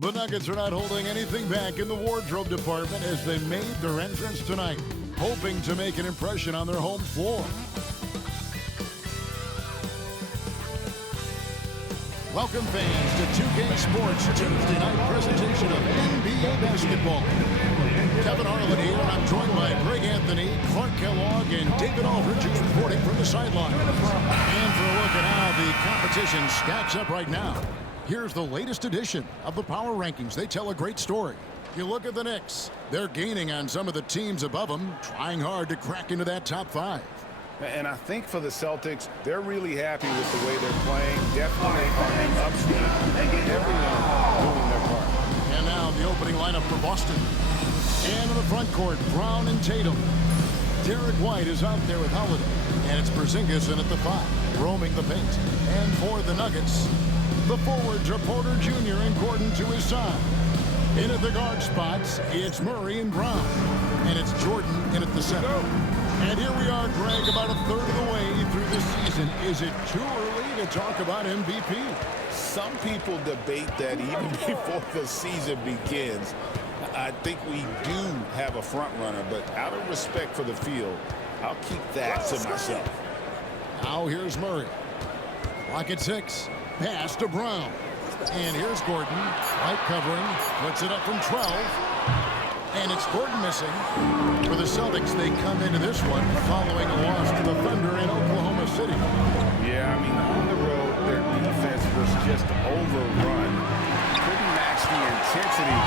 The Nuggets are not holding anything back in the wardrobe department as they made their entrance tonight, hoping to make an impression on their home floor. Welcome fans to 2K Sports Tuesday night presentation of NBA basketball. Kevin Harlan here, and I'm joined by Greg Anthony, Clark Kellogg, and David Aldridge, who's reporting from the sideline. And for a look at how the competition stacks up right now, here's the latest edition of the Power Rankings. They tell a great story. You look at the Knicks. They're gaining on some of the teams above them, trying hard to crack into that top five. And I think for the Celtics, they're really happy with the way they're playing. Definitely on the upswing. Everyone doing their part. And now the opening lineup for Boston. And in the front court, Brown and Tatum. Derek White is out there with Holiday. And it's Porzingis in at the 5, roaming the paint. And for the Nuggets, the forwards are Porter Jr. and Gordon to his side. In at the guard spots, it's Murray and Brown. And it's Jordan in at the center. And here we are, Greg, about a third of the way through this season. Is it too early to talk about MVP? Some people debate that even before the season begins. I think we do have a front runner, but out of respect for the field, I'll keep that to myself. Now here's Murray. Clock at 6. Pass to Brown. And here's Gordon. White covering. Puts it up from 12. And it's Gordon missing. For the Celtics, they come into this one following a loss to the Thunder in Oklahoma City. Yeah, I mean, on the road, their defense was just overrun. Couldn't match the intensity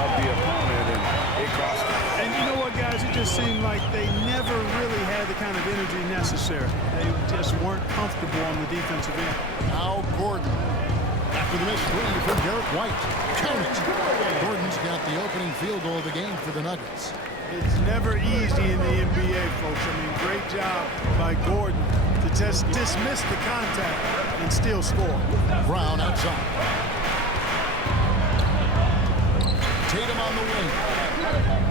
of the opponent, and it cost them. And you know what, guys? It just seemed like they never really had the kind of energy necessary. They just weren't comfortable on the defensive end. Now Gordon. After the missed three from Derek White. Count it. Gordon's got the opening field goal of the game for the Nuggets. It's never easy in the NBA, folks. I mean, great job by Gordon to just dismiss the contact and still score. Brown outside. Tatum on the wing.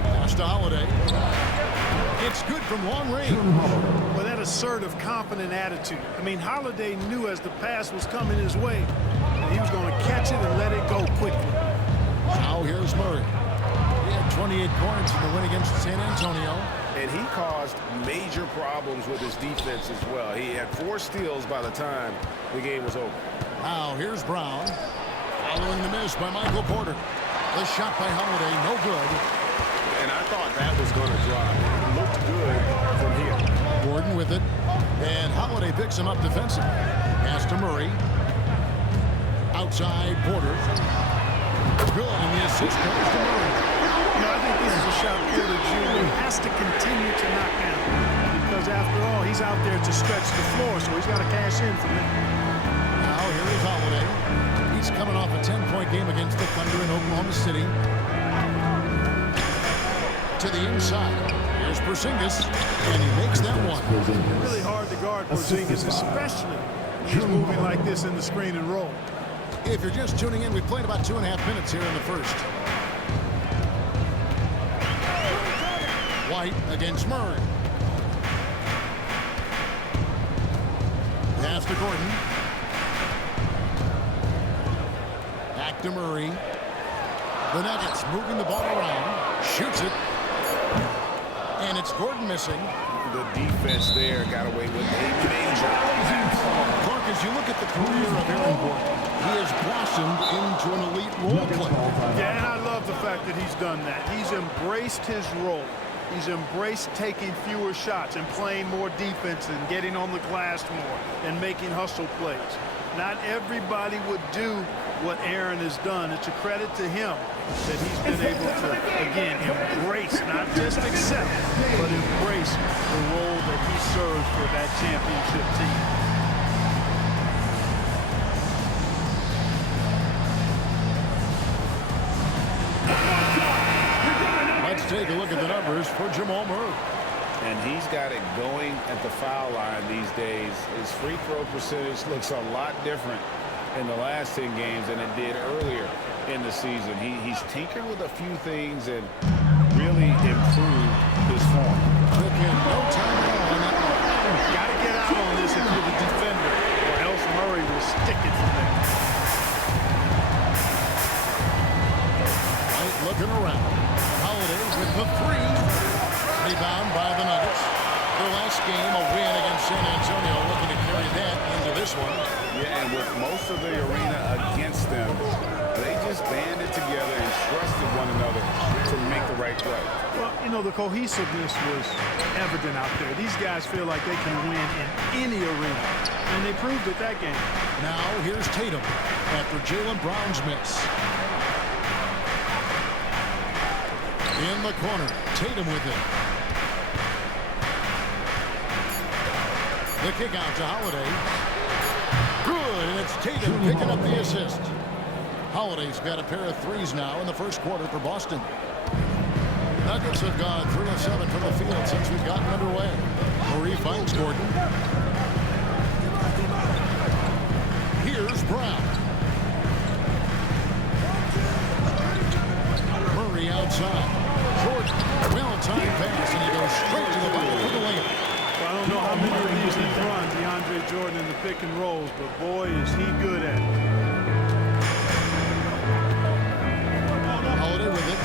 Pass to Holiday. It's good from long range. Well, that assertive, confident attitude. I mean, Holiday knew as the pass was coming his way, he was going to catch it and let it go quickly. Now here's Murray. He had 28 points in the win against San Antonio. And he caused major problems with his defense as well. He had 4 steals by the time the game was over. Now here's Brown. Following the miss by Michael Porter. The shot by Holiday, no good. And I thought that was going to drop. It looked good from here. Gordon with it. And Holiday picks him up defensively. Pass to Murray. Outside Porter. Good, and the assist goes to Murray. You know, I think this is a shot Porter Jr. has to continue to knock down. Because after all, he's out there to stretch the floor, so he's got to cash in from it. Now here is Holiday. He's coming off a 10-point game against the Thunder in Oklahoma City. To the inside. Here's Porzingis, and he makes that one. Really hard to guard Porzingis, especially when he's moving like this in the screen and roll. If you're just tuning in, we've played about 2.5 minutes here in the first. White against Murray. Pass to Gordon. Back to Murray. The Nuggets moving the ball around. Shoots it. And it's Gordon missing. The defense there got away with a major. Clark, as you look at the career of Aaron Gordon, he has blossomed into an elite role player. Yeah, and I love the fact that he's done that. He's embraced his role. He's embraced taking fewer shots and playing more defense and getting on the glass more and making hustle plays. Not everybody would do what Aaron has done. It's a credit to him that he's been able to, again, embrace, not just accept, but embrace the role that he serves for that championship team. Let's take a look at the numbers for Jamal Murray. And he's got it going at the foul line these days. His free throw percentage looks a lot different in the last 10 games than it did earlier in the season. He's tinkered with a few things and really improved his form. Took him no time at all on that one. Got to get out on this if you're the defender, or else Murray will stick it from there. last game, a win against San Antonio, looking to carry that into this one. Yeah, and with most of the arena against them, they just banded together and trusted one another to make the right play. Well, you know, the cohesiveness was evident out there. These guys feel like they can win in any arena, and they proved it that game. Now here's Tatum after Jaylen Brown's miss. In the corner, Tatum with it. The kick out to Holiday. Good, and it's Tatum picking up the assist. Holiday's got a pair of threes now in the first quarter for Boston. Nuggets have gone 3 of 7 from the field since we've gotten underway. Murray finds Gordon. Here's Brown. Murray outside. Jordan, well-timed pass, and he goes straight to the bucket for the layup. Well, I don't know how many of these he's run, DeAndre Jordan, in the pick and rolls, but boy, is he good at it. Holiday with it.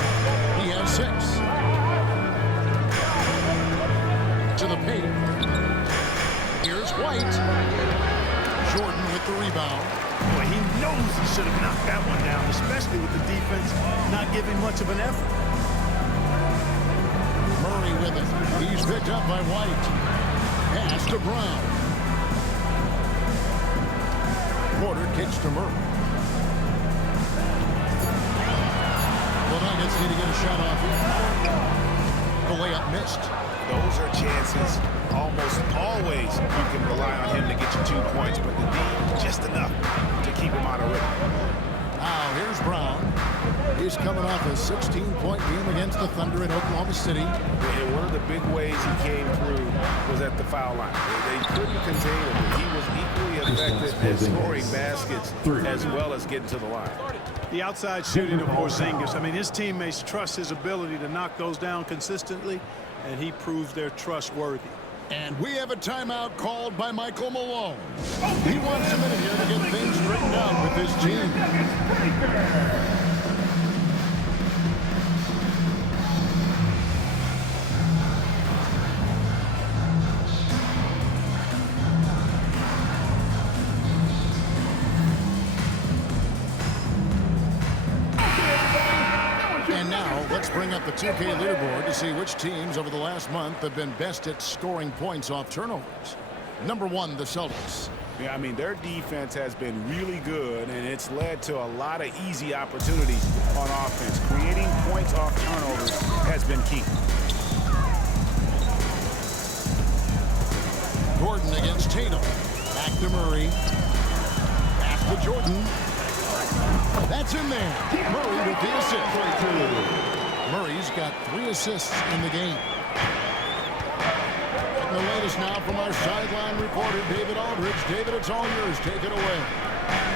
He has 6. To the paint. Here's White. Jordan with the rebound. Boy, he knows he should have knocked that one down, especially with the defense not giving much of an effort. Murray with it. He's picked up by White. Pass to Brown. Porter kicks to Murray. The Nuggets need to get a shot off here. The layup missed. Those are chances. Almost always you can rely on him to get you 2 points, but the D just enough to keep him out of rhythm. Now here's Brown. He's coming off a 16-point game against the Thunder in Oklahoma City. And one of the big ways he came through was at the foul line. They couldn't contain him, but he was equally effective at scoring baskets as well as getting to the line. The outside shooting of Porzingis. I mean, his teammates trust his ability to knock those down consistently, and he proves they're trustworthy. And we have a timeout called by Michael Malone. He wants a minute here to get things straightened out with his team. And now let's bring up the 2K leaderboard to see which teams over the last month have been best at scoring points off turnovers. Number 1, the Celtics. Yeah, I mean, their defense has been really good, and it's led to a lot of easy opportunities on offense. Creating points off turnovers has been key. Gordon against Tatum. Back to Murray. Pass to Jordan. That's in there. Murray with the assist. Murray's got 3 assists in the game. And the latest now from our sideline reporter, David Aldridge. David, it's all yours. Take it away.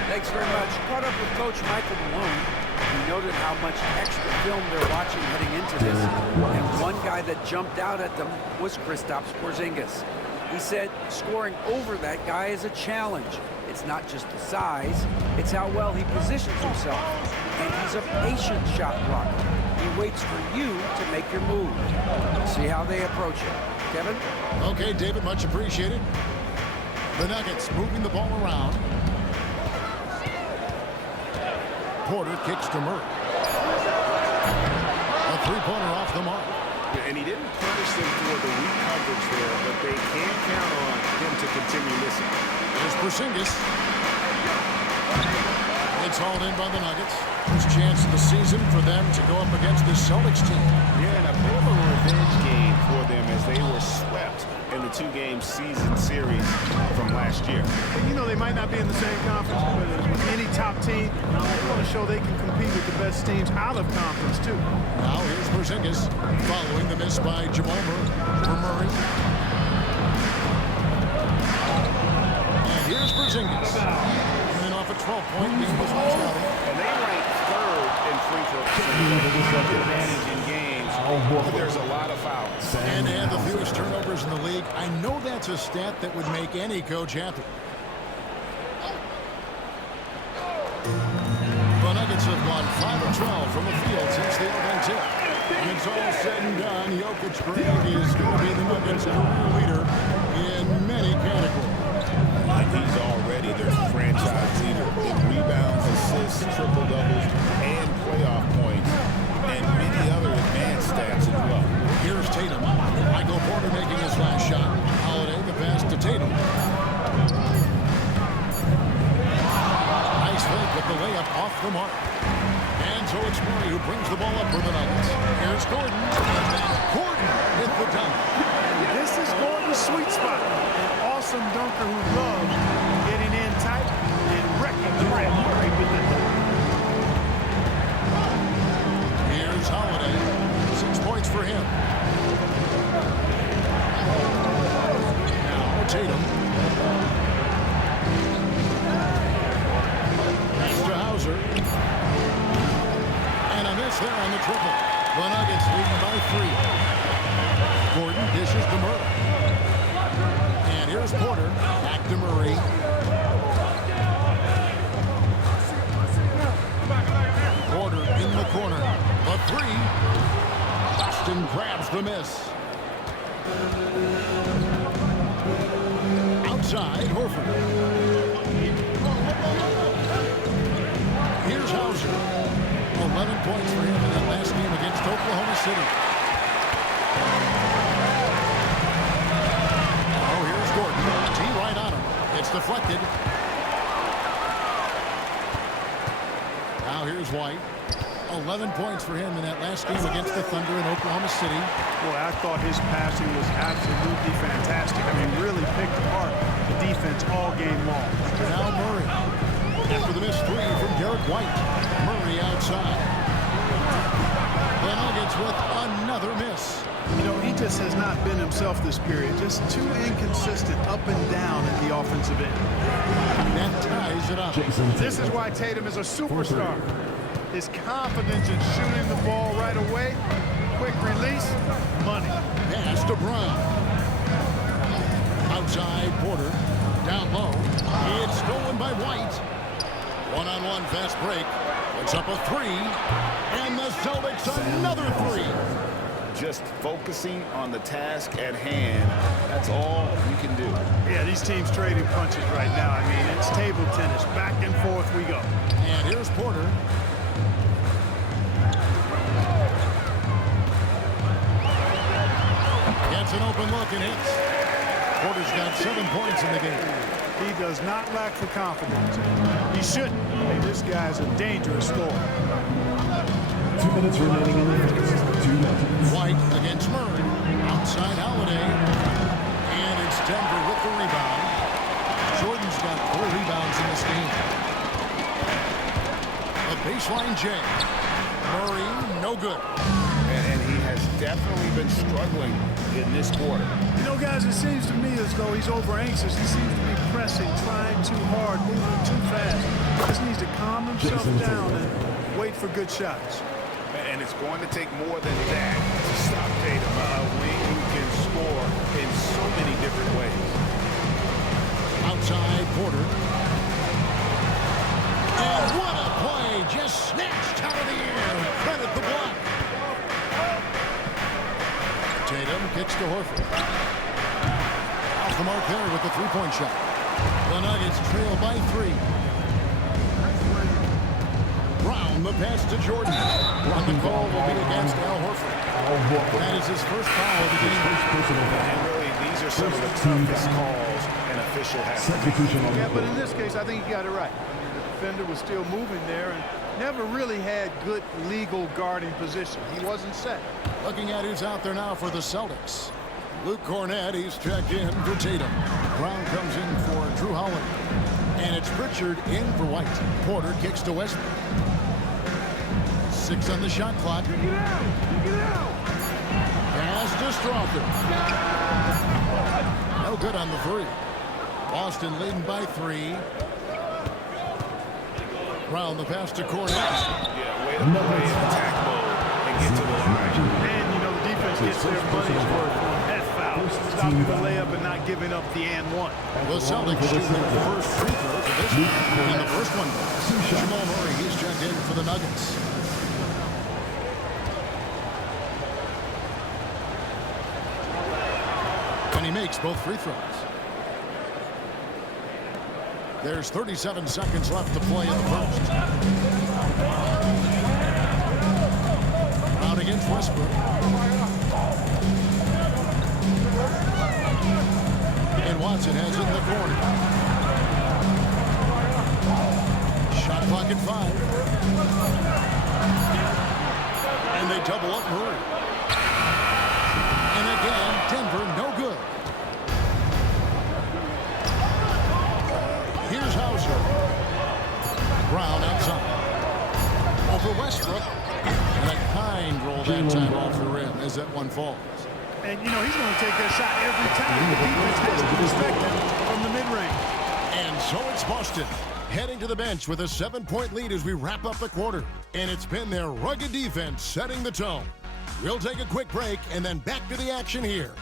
Thanks very much. Caught up with Coach Michael Malone. He noted how much extra film they're watching heading into this. And one guy that jumped out at them was Kristaps Porzingis. He said scoring over that guy is a challenge. It's not just the size, it's how well he positions himself. And he's a patient shot blocker. He waits for you to make your move. See how they approach it. Kevin? Okay, David, much appreciated. The Nuggets moving the ball around. Porter kicks to Murray. A three-pointer off the mark. And he didn't punish them for the weak coverage there, but they can count on him to continue missing. There's Porzingis. It's hauled in by the Nuggets. First chance of the season for them to go up against this Celtics team. Yeah, and a bit of a revenge game for them as they were swept in the 2-game season series from last year. You know, they might not be in the same conference, but with any top team, they want to show they can compete with the best teams out of conference, too. Now here's Porzingis following the miss by Jamal Murray. And here's Porzingis. Coming off a 12-point game was and they rank 3rd in free throw percentage. Advantage in games where there's a lot of fouls. And they have the fewest turnovers in the league. I know that's a stat that would make any coach happy. The Nuggets have gone 5 of 12 from the field since the opening tip. When it's all said and done, Jokic Greg is going to be the Nuggets career leader in many categories. And he's already their franchise leader in rebounds, assists, triple-doubles, and playoff points, and many other advanced stats as well. Here's Tatum. Michael Porter making his last shot. Holiday the pass to Tatum. Nice fake with the layup off the mark. And so it's Murray who brings the ball up for the Nuggets. Here's Gordon. Gordon with the dunk. This is Gordon's sweet spot. An awesome dunker who loves getting in tight and wrecking the rim. Murray with the dunk. Here's Holiday. 6 points for him. Now Tatum. Pass to Hauser. And a miss there on the triple. The Nuggets leading by 3. Gordon dishes to Murray. And here's Porter. Back to Murray. Porter in the corner. The 3. Boston grabs the miss. Outside, Horford. Here's Hauser. 11 points for him in that last game against Oklahoma City. Oh, here's Gordon. Tee right on him. It's deflected. Now here's White. 11 points for him in that last game against the Thunder in Oklahoma City. Boy, I thought his passing was absolutely fantastic. I mean, really picked apart the defense all game long. Now Murray. After the missed 3 from Derek White. Murray outside. The Nuggets with another miss. You know, he just has not been himself this period. Just too inconsistent up and down at the offensive end. That ties it up. This is why Tatum is a superstar. His confidence in shooting the ball right away, quick release, money. Pass to Brown. Outside Porter. Down low. It's stolen by White. One-on-one fast break. It's up a 3. And the Celtics another 3. Just focusing on the task at hand, that's all you can do. Yeah, these teams trading punches right now. I mean, it's table tennis. Back and forth we go. And here's Porter. Gets an open look and hits. Porter's got 7 points in the game. He does not lack for confidence. He shouldn't. Hey, this guy's a dangerous scorer. 2 minutes remaining in the first. 2 minutes. White against Murray. Outside Holiday. And it's Denver with the rebound. Jordan's got 4 rebounds in this game. A baseline J. Murray, no good. And he has definitely been struggling in this quarter. You know, guys, it seems to me as though he's over anxious. He seems to be pressing, trying too hard, moving too fast. He just needs to calm himself down and wait for good shots. And it's going to take more than that to stop Tatum. A wing who can score in so many different ways. Outside Porter. And what a play! Just snatched out of the air. Credit the block. Tatum kicks to Horford. Off the mark there with the 3-point shot. The Nuggets trail by 3. Brown, the pass to Jordan. And the call will be against Al Horford. That is his first foul of the game. And really, these are some of the toughest calls an official has to make. Yeah, but in this case, I think he got it right. I mean, the defender was still moving there and never really had good legal guarding position. He wasn't set. Looking at who's out there now for the Celtics. Luke Cornett, he's checked in for Tatum. Brown comes in for Drew Holiday. And it's Pritchard in for White. Porter kicks to Westbrook. 6 on the shot clock. Pass to Strawther. No good on the 3. Boston leading by 3. Brown the pass to Cornett. Yeah, way to play in attack mode and get to the line. And, you know, the defense gets their money's worth on that foul. Stopping the layup and not giving up the and one. The Celtics shoot their first free throw for this one. And the first one goes. Jamal Murray, he's checked in for the Nuggets. makes both free throws. There's 37 seconds left to play in the first. Out against Westbrook. And Watson has it in the corner. Shot clock at 5. And they double up Murray. And again, Denver no good. Here's Hauser. Brown outside. Over Westbrook. And a kind roll that time off the rim as that one falls. And, you know, he's going to take that shot every time. The defense has to respect him from the mid-range. And so it's Boston heading to the bench with a 7-point lead as we wrap up the quarter. And it's been their rugged defense setting the tone. We'll take a quick break and then back to the action here.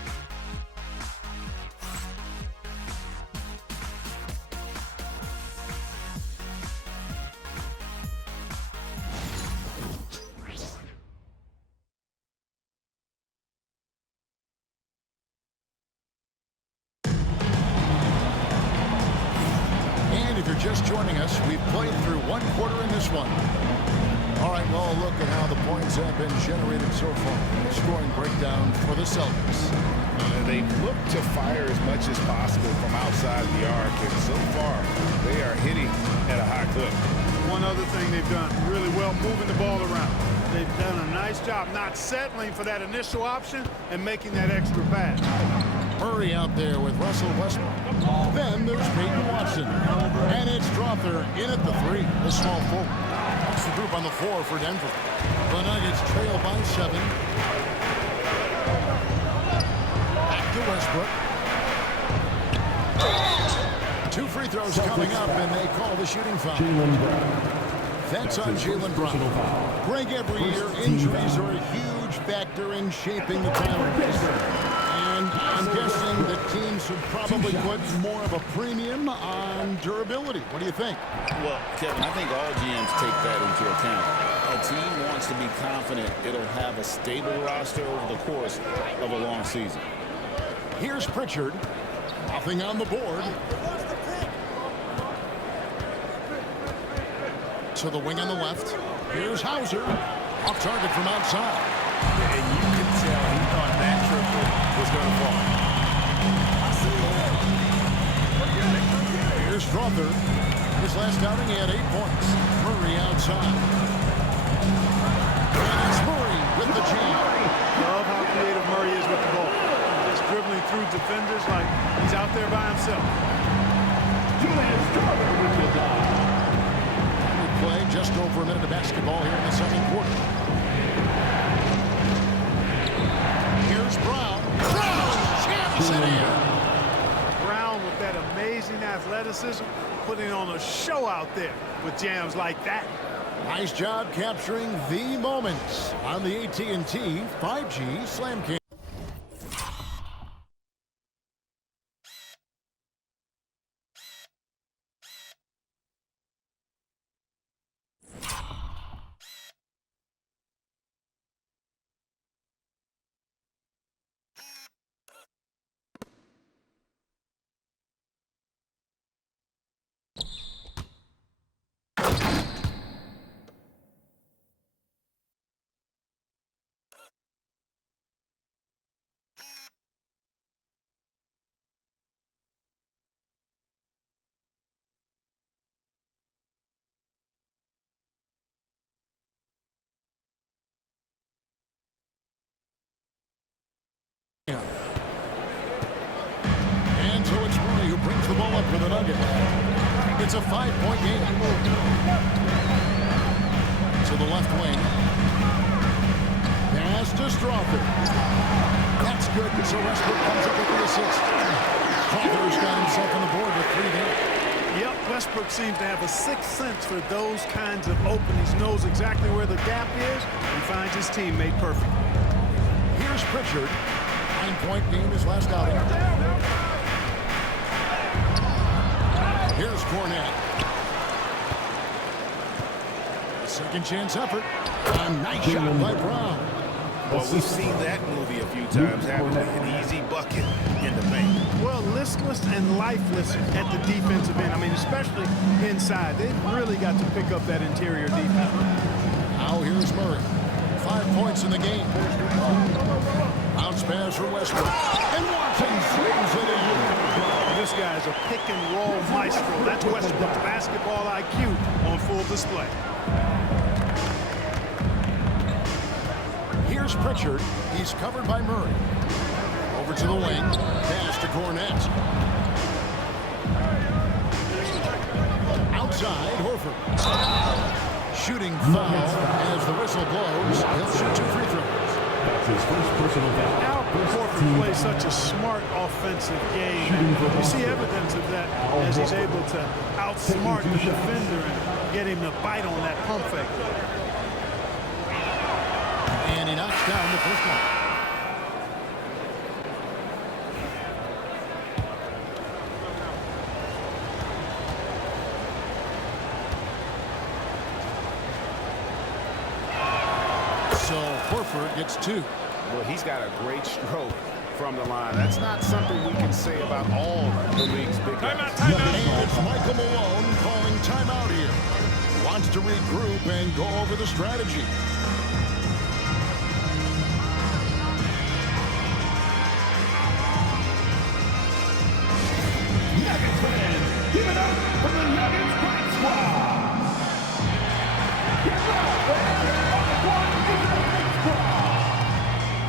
Just joining us, we've played through one quarter in this one. All right, well, look at how the points have been generated so far. Scoring breakdown for the Celtics. They look to fire as much as possible from outside the arc, and so far they are hitting at a high clip. One other thing they've done really well, moving the ball around. They've done a nice job not settling for that initial option and making that extra pass. Murray out there with Russell Westbrook. Then there's Peyton Watson. And it's Strother in at the 3, the small forward. That's the group on the floor for Denver. The Nuggets trail by 7. Back to Westbrook. 2 free throws coming up, and they call the shooting foul. That's on Jaylen Brown. Greg, every year, injuries are a huge factor in shaping the talent. And I'm guessing that teams should probably put more of a premium on durability. What do you think? Well, Kevin, I think all GMs take that into account. A team wants to be confident it'll have a stable roster over the course of a long season. Here's Pritchard. Nothing on the board. To the wing on the left. Here's Hauser. Off target from outside. And you can tell he thought that triple was going to fall. Here's Strother. His last outing, he had 8 points. Murray outside. And it's Murray with the jam. Love how creative Murray is with the ball. Just dribbling through defenders like he's out there by himself. We play just over a minute of basketball here in the second quarter. Here's Brown. Brown jams it in. Brown with that amazing athleticism, putting on a show out there with jams like that. Nice job capturing the moments on the AT&T 5G Slam Cam. And so it's Murray who brings the ball up for the Nuggets. It's a 5-point game. To the left wing. Pass to Strother. That's good. So Westbrook comes up with the assist. Strother's got himself on the board with 3 there. Yep, Westbrook seems to have a sixth sense for those kinds of openings. Knows exactly where the gap is and finds his teammate perfect. Here's Pritchard. 9-point game his last outing. Here's Cornette. Second chance effort. A nice shot by Brown. Well, we've seen that movie a few times, haven't we? An easy bucket in the paint. Well, listless and lifeless at the defensive end. I mean, especially inside. They've really got to pick up that interior defense. Now here's Murray. 5 points in the game. Bounce pass for Westbrook. And Watson swings it in. This guy is a pick-and-roll maestro. That's Westbrook's basketball IQ on full display. Here's Pritchard. He's covered by Murray. Over to the wing. Pass to Cornette. Outside, Horford. Shooting foul as the whistle blows. He'll shoot 2 free throws. That's his first personal foul. Al Horford plays such a smart offensive game. And you see evidence of that as he's able to outsmart the defender and get him to bite on that pump fake. And he knocks down the first one. So Horford gets 2. Well, he's got a great stroke from the line. That's not something we can say about all the league's big guys. And it's Michael Malone calling timeout here. Wants to regroup and go over the strategy. Nuggets fans, give it up for the Nuggets Pride Squad. Get up, on the court is the Nuggets Squad.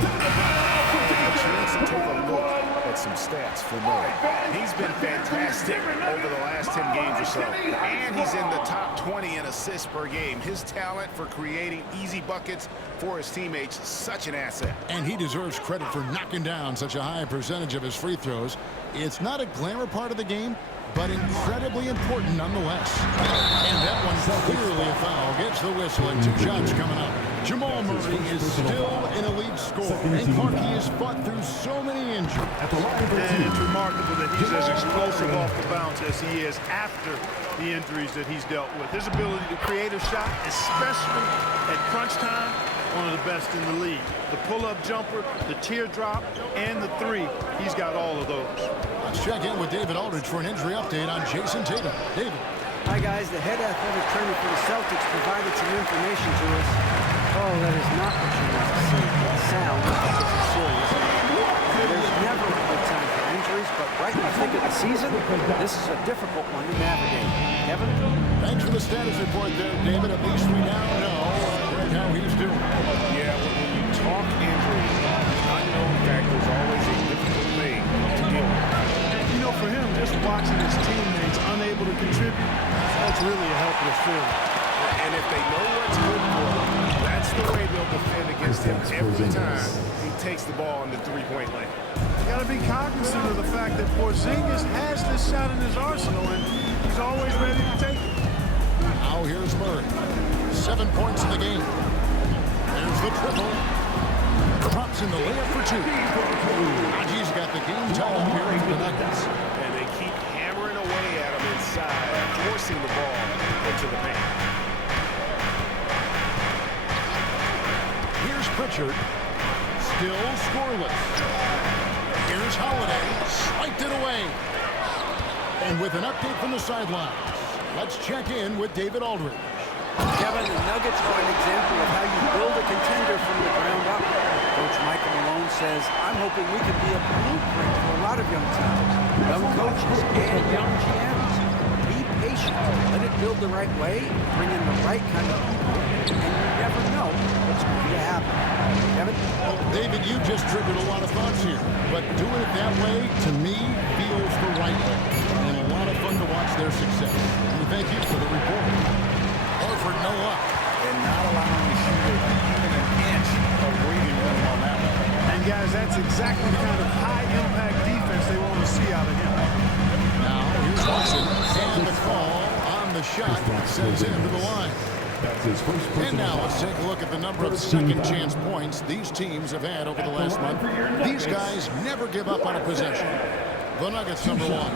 A chance to take a look at some stats for Murray. He's been fantastic over the last 10 games or so. And he's in the top 20 in assists per game. His talent for creating easy buckets for his teammates is such an asset. And he deserves credit for knocking down such a high percentage of his free throws. It's not a glamour part of the game, but incredibly important nonetheless. And that one's clearly a foul. Gets the whistle and 2 shots coming up. Jamal Murray is still an elite scorer. And Clark, he has fought through so many injuries. And it's remarkable that he's as explosive off the bounce as he is after the injuries that he's dealt with. His ability to create a shot, especially at crunch time, one of the best in the league. The pull-up jumper, the teardrop, and the 3. He's got all of those. Let's check in with David Aldridge for an injury update on Jason Tatum. David. Hi, guys. The head athletic trainer for the Celtics provided some information to us. Oh, that is not what you want to see. It sounds like this is serious. There's never a good time for injuries, but right in the thick of the season, this is a difficult one to navigate. Kevin? Thanks for the status report there, David. At least we now know how he's doing. Yeah, when you talk injury, unknown factors always a difficult thing to deal with. You know, for him, just watching his teammates unable to contribute, that's really a helpless feeling. And if they know what's good for them, that's the way they'll defend against him every time he takes the ball in the 3-point lane. You got to be cognizant of the fact that Porzingis has this shot in his arsenal, and he's always ready to take it. Now here's Murray. 7 points in the game. There's the triple. Drops in the layup for 2. Raji's got the game tied up here for the Nuggets. And they keep hammering away at him inside, forcing the ball into the paint. Here's Pritchard. Still scoreless. Here's Holiday. Swiped it away. And with an update from the sidelines, let's check in with David Aldridge. Kevin, the Nuggets are an example of how you build a contender from the ground up. Coach Michael Malone says, I'm hoping we can be a blueprint for a lot of young teams, young coaches, and young GMs. Be patient. Let it build the right way, bring in the right kind of people, and you never know what's going to happen. Kevin? Well, David, you just triggered a lot of thoughts here, but doing it that way, to me, feels the right way. And a lot of fun to watch their success. And thank you for the report. Horford, no luck. And not allowing the shooter even an inch of breathing room on that one. And guys, that's exactly the kind of high-impact defense they want to see out of him. Now, here's Watson. And the call on the shot sends him to the line. That's his first And personal now let's foul. take a look at the number of second chance points these teams have had over the last month. These guys never give up on a possession. The Nuggets number 1.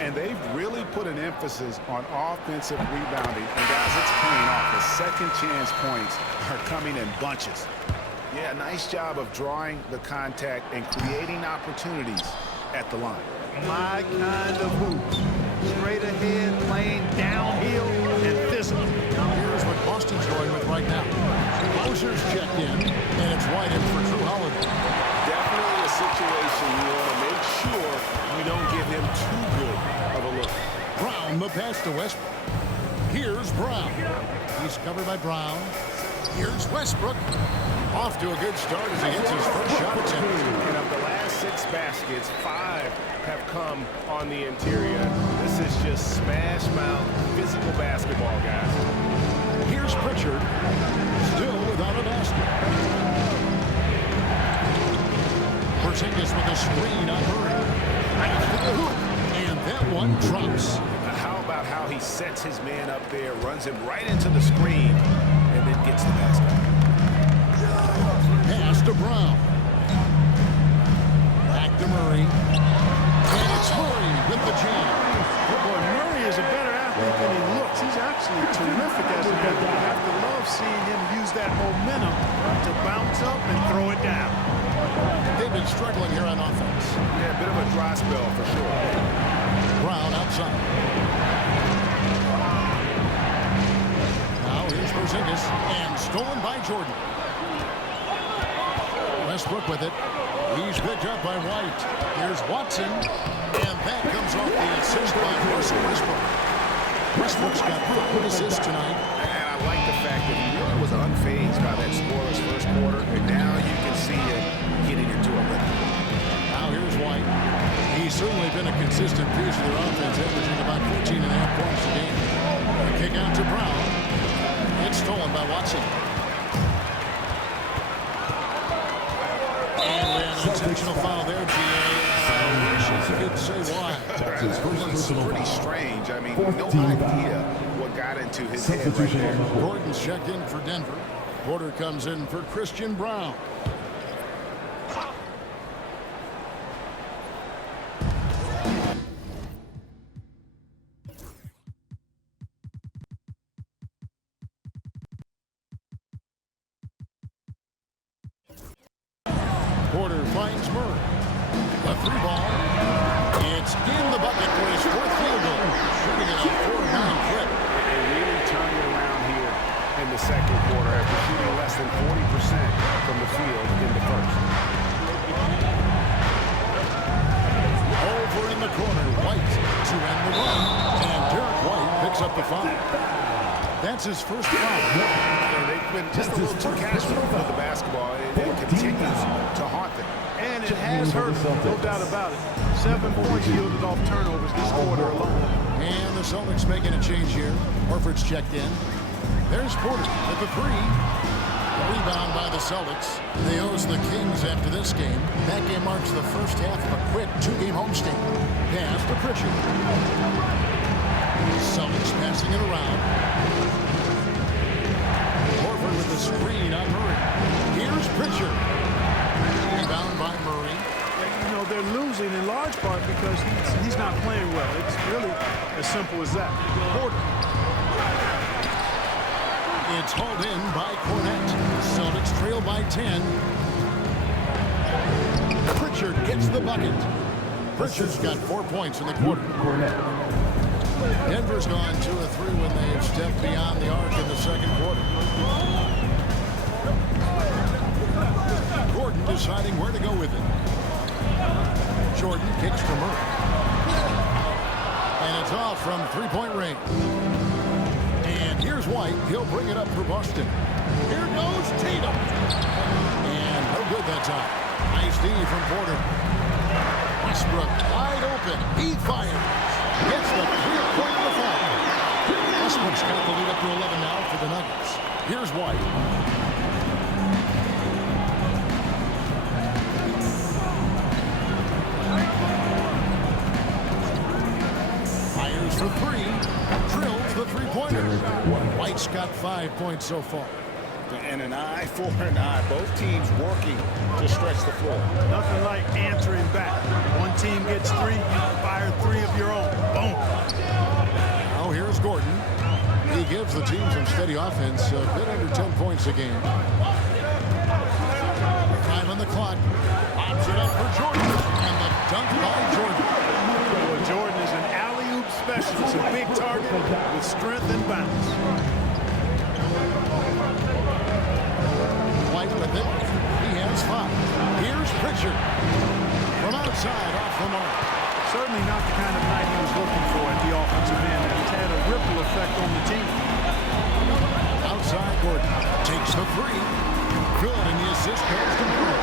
And they've really put an emphasis on offensive rebounding. And guys, it's paying off. The second chance points are coming in bunches. Yeah, nice job of drawing the contact and creating opportunities at the line. My kind of hoops. Straight ahead, playing downhill, and physical. Here's what Boston's going with right now. Bowser's checked in, and it's White in for Drew Holiday. Definitely a situation you want to make sure you don't give him too good of a look. Brown, the pass to Westbrook. Here's Brown. He's covered by Brown. Here's Westbrook. Off to a good start as he hits his first shot attempt. And of the last 6 baskets, 5 have come on the interior. This is just smash mouth physical basketball, guys. Here's Pritchard. Still without a basket. Porzingis with a screen on Murray. After the hoop. And that one drops. How about how he sets his man up there, runs him right into the screen, and then gets the basket. Pass to Brown. Back to Murray. And it's Murray with the jam. Boy, Murray is a better athlete than he looks. He's actually terrific as a athlete. You have to love seeing him use that momentum to bounce up and throw it down. They've been struggling here on offense. Yeah, a bit of a dry spell for sure. Brown outside. Now here's Porzingis, and stolen by Jordan. Westbrook with it. He's picked up by White. Here's Watson, and that comes off the assist by Russell Westbrook. Westbrook's got 4 assists tonight. And I like the fact that he really was unfazed by that scoreless first quarter, and now you can see him getting into a rhythm. Now here's White. He's certainly been a consistent piece of their offense, averaging about 14.5 points a game. A kick out to Brown. It's stolen by Watson. And an intentional foul there, G.A. I wish I could say why. It's pretty strange. I mean, no idea what got into his head right there. Gordon's checked in for Denver. Porter comes in for Christian Brown. Porter finds Murray. A 3-ball. It's in the bucket for his 4th field goal. Shooting it a 4-9 clip. They really turned it around here in the second quarter after shooting less than 40% from the field in the first. Over in the corner, White to end the run. And Derek White picks up the foul. That's his first foul. They've been just a little too casual with the basketball. It continues to haunt them. And it has hurt, no doubt about it. 7 points yielded off turnovers this quarter alone. And the Celtics making a change here. Horford's checked in. There's Porter at the 3. Rebound by the Celtics. They host the Kings after this game. That game marks the first half of a quick 2-game homestand. Pass to Pritchard. Celtics passing it around. Horford with the screen on Murray. Here's Pritchard. Rebound by Murray. You know, they're losing in large part because he's not playing well. It's really as simple as that. Porter. It's hauled in by Cornette. Celtics trail by 10. Pritchard gets the bucket. Pritchard's got 4 points in the quarter. Denver's gone 2 of 3 when they've stepped beyond the arc in the second quarter. Gordon deciding where to go with it. Jordan kicks to Murray. And it's off from 3-point range. And here's White. He'll bring it up for Boston. Here goes Tatum. And no good that time. Nice D from Porter. Westbrook wide open. He fires. Gets the 3-point before. Westbrook's got the lead up to 11 now for the Nuggets. Here's White. Fires for 3. Drills the 3-pointer. White's got 5 points so far. And an eye for an eye. Both teams working to stretch the floor. Nothing like answering back. One team gets 3, you fire 3 of your own. Boom. Now here's Gordon. He gives the team some steady offense, a bit under 10 points a game. 5 on the clock. Pops it up for Jordan. And the dunk by Jordan. Well, Jordan is an alley-oop specialist. A big target with strength and bounce. White with it. He has 5. Here's Pritchard. From outside, off the mark. Certainly not the kind of night he was looking for at the offensive end. It's had a ripple effect on the team. Outside, Gordon takes the 3. Good, and the assist goes to Murray.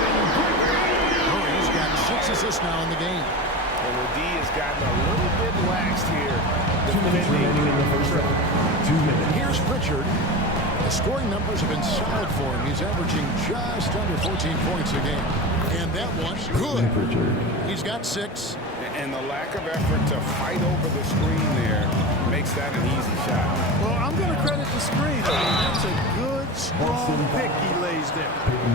Murray's got 6 assists now in the game. And the D has gotten a little bit laxed here. 2 minutes remaining in the first round. 2 minutes. Here's Pritchard. The scoring numbers have been solid for him. He's averaging just under 14 points a game. And that one, good. He's got 6. And the lack of effort to fight over the screen there makes that an easy shot. Well, I'm going to credit the screen. I mean, that's a good, strong pick he lays there.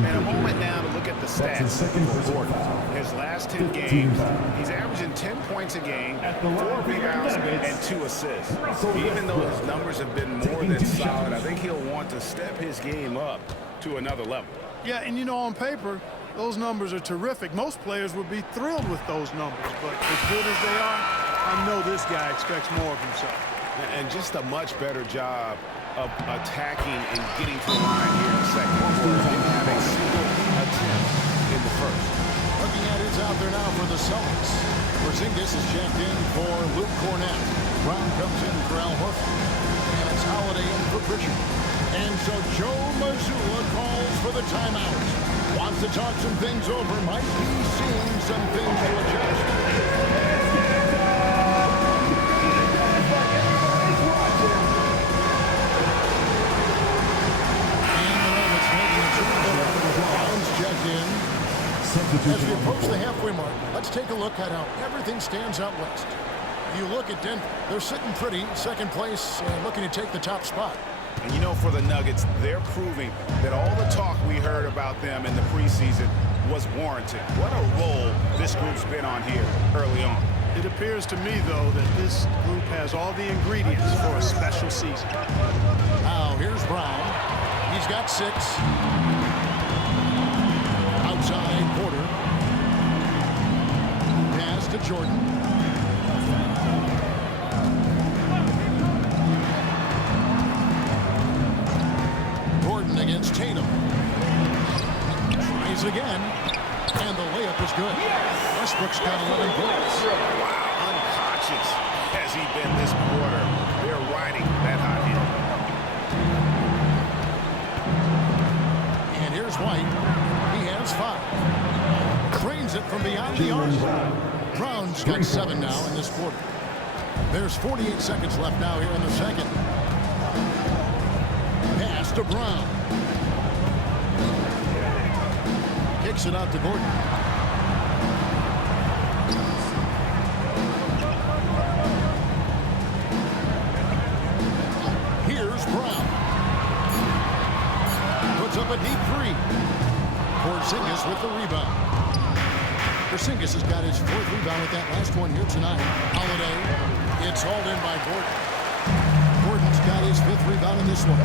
And a moment now to look at the stats for Gordon. His last 10 games, he's averaging 10 points a game, 4 rebounds, and 2 assists. Even though his numbers have been more than solid, I think he'll want to step his game up to another level. Yeah, and you know, on paper, those numbers are terrific. Most players would be thrilled with those numbers, but as good as they are, I know this guy expects more of himself. And just a much better job of attacking and getting to the line here in the second quarter. Didn't have a single attempt in the first. Looking at who's out there now for the Celtics. Porzingis is checked in for Luke Cornett. Brown comes in for Al Horford. And it's Holiday in for Pritchard. And so Joe Mazzulla calls for the timeout. Wants to talk some things over. Might be seeing some things to adjust. Checked in. As we approach the halfway mark, let's take a look at how everything stands out west. You look at Denver, they're sitting pretty, second place, looking to take the top spot. And you know, for the Nuggets, they're proving that all the talk we heard about them in the preseason was warranted. What a role this group's been on here early on. It appears to me, though, that this group has all the ingredients for a special season. Now, here's Brown. He's got 6. Outside, Porter. Pass to Jordan. Gordon against Tatum. Tries again. And the layup is good. Westbrook's got 11 points. Wow, unconscious has he been this quarter. They're riding that hot hand. And here's White. He has 5. Trains it from beyond the arc. Brown's got 7 now in this quarter. There's 48 seconds left now here in the second. Pass to Brown. Kicks it out to Gordon. Here's Brown. Puts up a deep 3. Porzingis with the rebound. Porzingis has got his 4th rebound with that last one here tonight. Holiday, it's hauled in by Gordon. Gordon's got his 5th rebound in this one.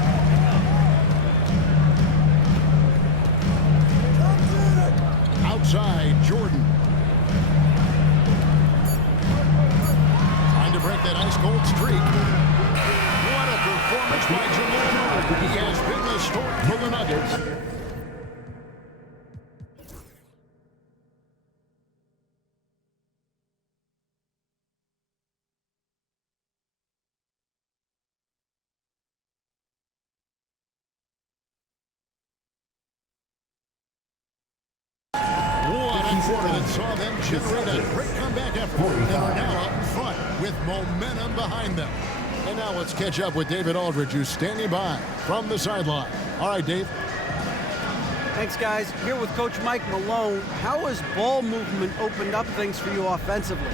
Outside, Jordan. Trying to break that ice-cold streak. What a performance by Jamal Murray. He has been the story for the Nuggets. Quarter that saw them generate a great comeback effort and are now up in front with momentum behind them. And now let's catch up with David Aldridge, who's standing by from the sideline. All right, Dave. Thanks, guys. Here with Coach Mike Malone. How has ball movement opened up things for you offensively?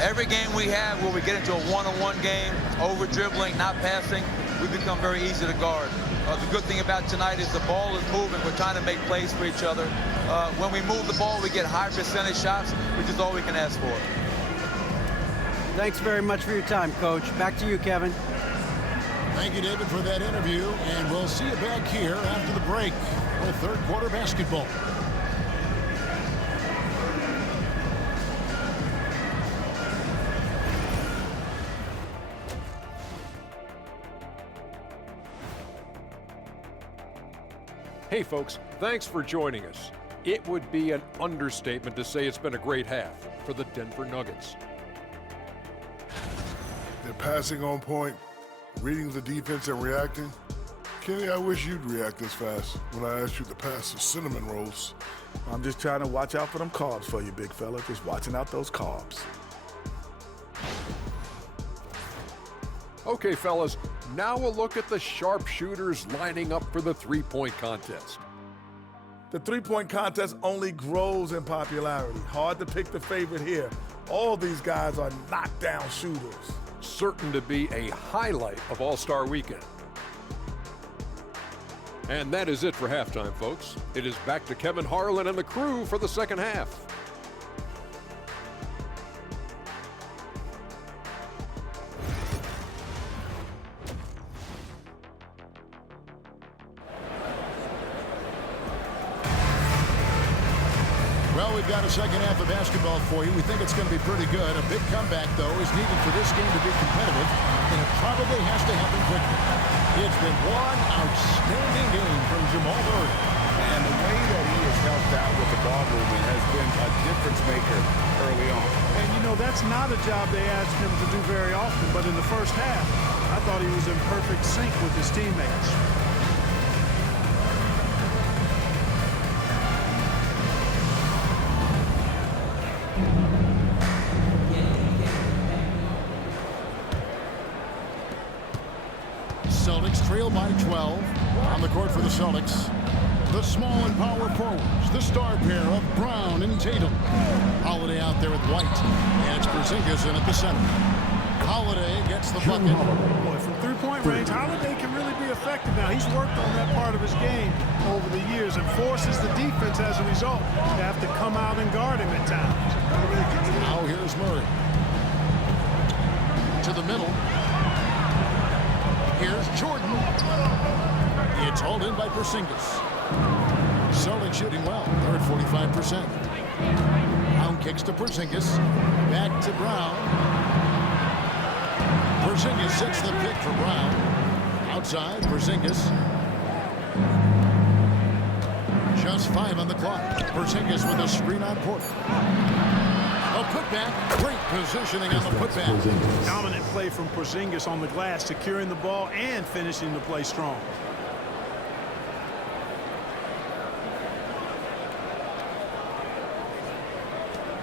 Every game we have where we get into a one-on-one game, over-dribbling, not passing, we become very easy to guard. The good thing about tonight is the ball is moving. We're trying to make plays for each other. When we move the ball, we get high percentage shots, which is all we can ask for. Thanks very much for your time, Coach. Back to you, Kevin. Thank you, David, for that interview, and we'll see you back here after the break. Well, third quarter basketball. Hey folks, thanks for joining us. It would be an understatement to say it's been a great half for the Denver Nuggets. They're passing on point, reading the defense and reacting. Kenny, I wish you'd react this fast when I asked you to pass the cinnamon rolls. I'm just trying to watch out for them carbs for you, big fella. Just watching out those carbs. Okay, fellas, now we'll look at the sharpshooters lining up for the three-point contest. The three-point contest only grows in popularity. Hard to pick the favorite here. All these guys are knockdown shooters. Certain to be a highlight of All-Star Weekend. And that is it for halftime, folks. It is back to Kevin Harlan and the crew for the second half. Well, we've got a second half of basketball for you. We think it's going to be pretty good. A big comeback, though, is needed for this game to be competitive, and it probably has to happen quickly. It's been one outstanding game from Jamal Murray. And the way that he has helped out with the ball movement has been a difference maker early on. And, you know, that's not a job they asked him to do very often, but in the first half, I thought he was in perfect sync with his teammates. Celtics trail by 12. On the court for the Celtics, the small and power forwards, the star pair of Brown and Tatum. Holiday out there with White, and it's Porzingis in at the center. Holiday gets the bucket. Boy, from three-point range, Holiday can really be effective now. He's worked on that part of his game over the years and forces the defense as a result to have to come out and guard him at times. Now here's Murray. To the middle. Here's Jordan. It's hauled in by Porzingis. Celtics shooting well. They're at 45%. Brown kicks to Porzingis. Back to Brown. Porzingis sets the pick for Brown. Outside, Porzingis. Just 5 on the clock. Porzingis with a screen on Porter. A putback. Great positioning on the putback. Dominant play from Porzingis on the glass, securing the ball and finishing the play strong.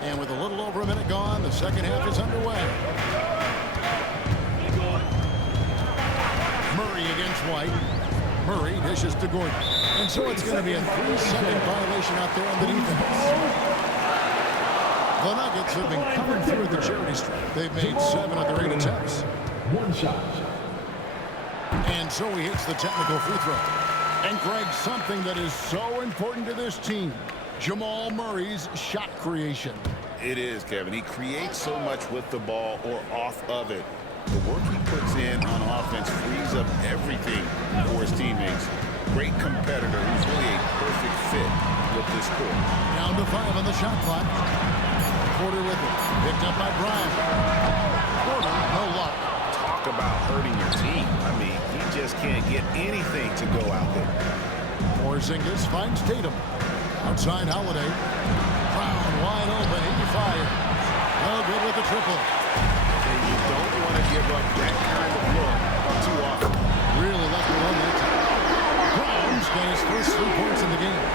And with a little over a minute gone, the second half is underway. Murray against White. Murray dishes to Gordon. And so it's going to be a 3-second violation out there on the defense. The Nuggets have been coming through at the charity stripe. They've made 7 of their 8 attempts. One shot. And so he hits the technical free throw. And Greg, something that is so important to this team, Jamal Murray's shot creation. It is, Kevin. He creates so much with the ball or off of it. The work he puts in on offense frees up everything for his teammates. Great competitor who's really a perfect fit with this court. Down to 5 on the shot clock. Porter with it. Picked up by Brown. Porter, no luck. Talk about hurting your team. I mean, he just can't get anything to go out there. Porzingis finds Tatum. Outside Holiday. Brown wide open. He fired. No good with the triple. And you don't want to give up that kind of look too often. Really left alone that time. Brown's got his first 3 points in the game.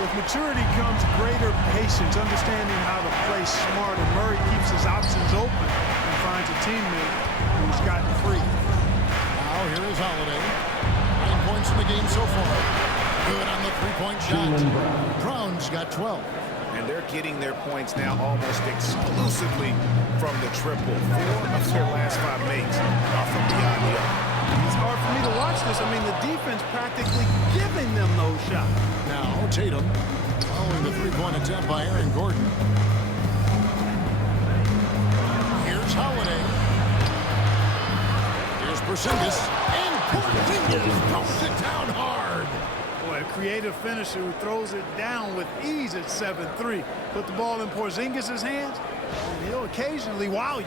With maturity comes greater patience, understanding how to play smart, and Murray keeps his options open and finds a teammate who's gotten free. Now here is Holiday. 9 points in the game so far. Good on the three-point shot. Brown's got 12. And they're getting their points now almost exclusively from the triple. 4 of their last 5 makes are from beyond the arc. It's hard for me to watch this. I mean, the defense practically giving them those shots. Now Tatum following the three-point attempt by Aaron Gordon. Here's Holiday. Here's Porzingis. And Porzingis pumps it down hard. Boy, a creative finisher who throws it down with ease at 7-3. Put the ball in Porzingis' hands, and he'll occasionally wow you.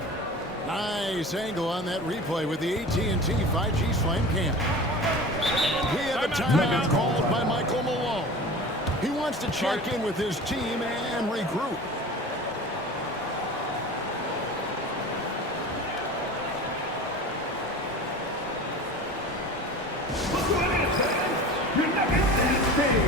Nice angle on that replay with the AT&T 5G Slam Cam. And we have a timeout called by Michael Malone. He wants to check in with his team and regroup. Your Nuggets in stage.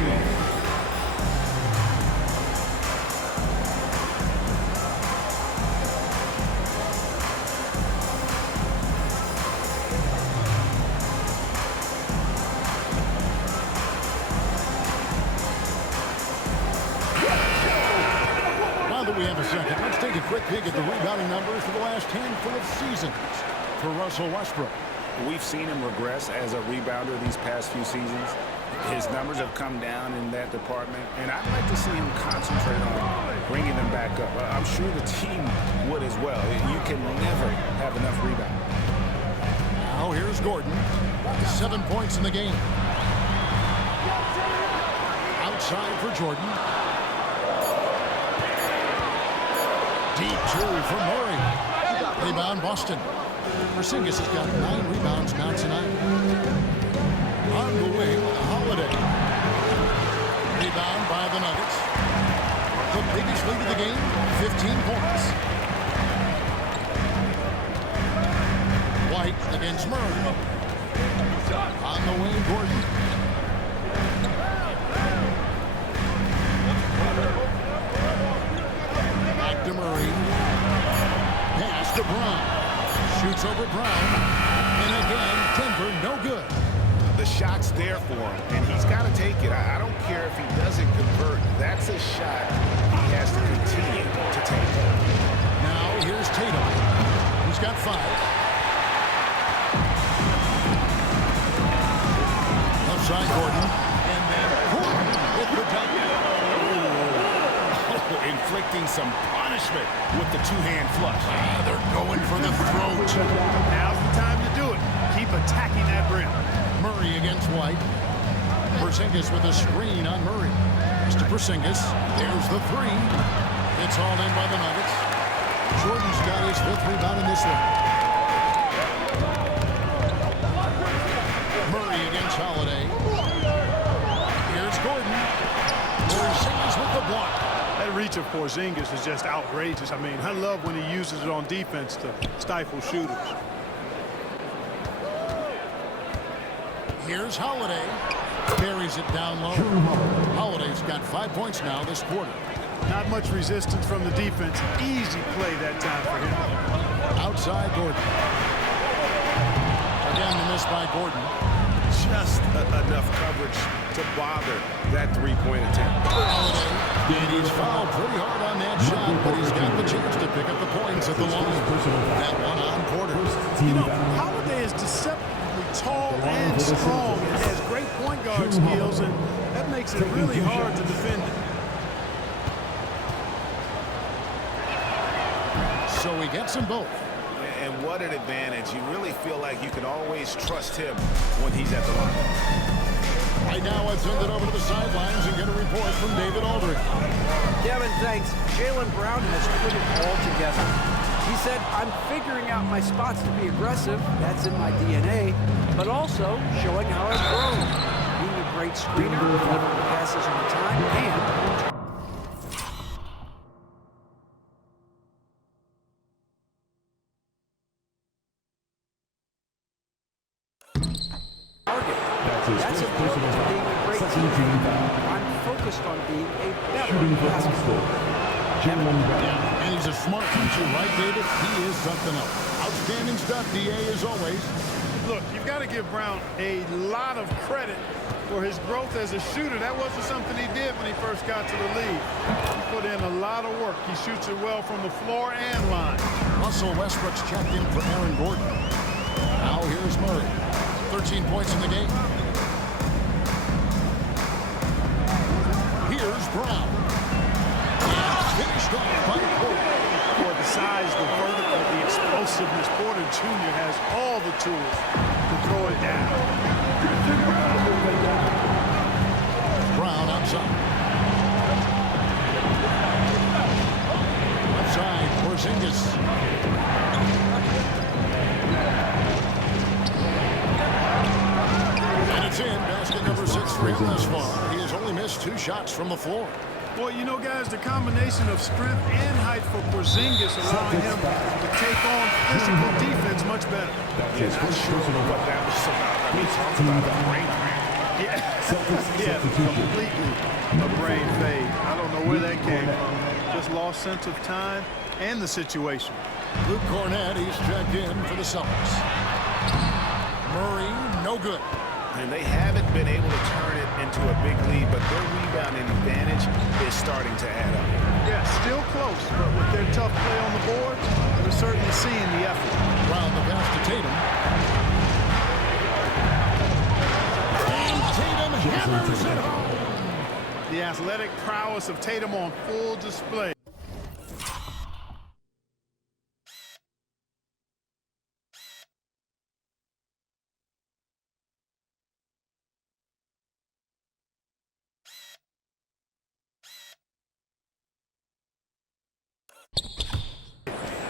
Now that we have a second, let's take a quick peek at the rebounding numbers for the last handful of seasons for Russell Westbrook. We've seen him regress as a rebounder these past few seasons. His numbers have come down in that department, and I'd like to see him concentrate on bringing them back up. I'm sure the team would as well. You can never have enough rebound. Now here's Gordon. 7 points in the game. Outside for Jordan. Deep two for Murray. Rebound Boston. Porzingis has got 9 rebounds now tonight. On the wing, Holiday. Rebound by the Nuggets. The biggest lead of the game, 15 points. White against Murray. On the wing, Gordon. Back to Murray. Pass to Brown. Shoots over Brown. And again, Denver no good. The shot's there for him, and he's got to take it. I don't care if he doesn't convert. That's a shot he has to continue to take. Now here's Tatum. He's got 5. Left side Gordon. And then Gordon with the dunk. Oh, inflicting some punishment with the two-hand flush. They're going for the throat. Now's the time to do it. Keep attacking that rim. Murray against White. Porzingis with a screen on Murray. It's to Porzingis. There's the 3. It's all in by the Nuggets. Jordan's got his 5th rebound in this one. Murray against Holiday. Here's Gordon. Porzingis with the block. That reach of Porzingis is just outrageous. I mean, I love when he uses it on defense to stifle shooters. Here's Holiday. Carries it down low. Holiday's got 5 points now this quarter. Not much resistance from the defense. Easy play that time for him. Outside Gordon. Again, the miss by Gordon. Just enough coverage to bother that three-point attempt. Holiday. And he's fouled pretty hard on that shot, but he's got the chance to pick up the points at the line. That one on Porter. You know, Holiday is deceptively tall and strong and has great point guard skills, and that makes it really hard to defend him. So he gets them both. And what an advantage. You really feel like you can always trust him when he's at the line. Right now, let's send it over to the sidelines and get a report from David Aldridge. Devin, thanks. Jaylen Brown has put it all together. He said, I'm figuring out my spots to be aggressive. That's in my DNA. But also showing how I've grown. Being a great screener, delivering passes on time, and that's important to being a great team. I'm focused on being a better basketball. And he's a smart teacher, right, David? He is something else. Outstanding stuff, D.A., as always. Look, you've got to give Brown a lot of credit for his growth as a shooter. That wasn't something he did when he first got to the league. He put in a lot of work. He shoots it well from the floor and line. Russell Westbrook's checked in for Aaron Gordon. Now here's Murray. 13 points in the game. Here's Brown. And finished off by Porter. For the size, the vertical, the explosiveness, Porter Jr. has all the tools to throw it down. outside. Left side, Porzingis. And it's in. Basket number 6 for him thus far. He has only missed 2 shots from the floor. Well, you know, guys, the combination of strength and height for Porzingis allowing him to take on physical defense much better. Yeah, not sure what that was about. I mean, talk about a brain cramp. Yeah, completely a brain fade. I don't know where that came from. Just lost sense of time and the situation. Luke Cornett, he's checked in for the Celtics. Murray, no good. And they haven't been able to turn it into a big lead, but their rebounding advantage is starting to add up. Yeah, still close, but with their tough play on the boards, we're certainly seeing the effort. Round the pass to Tatum. And Tatum hammers it home. The athletic prowess of Tatum on full display.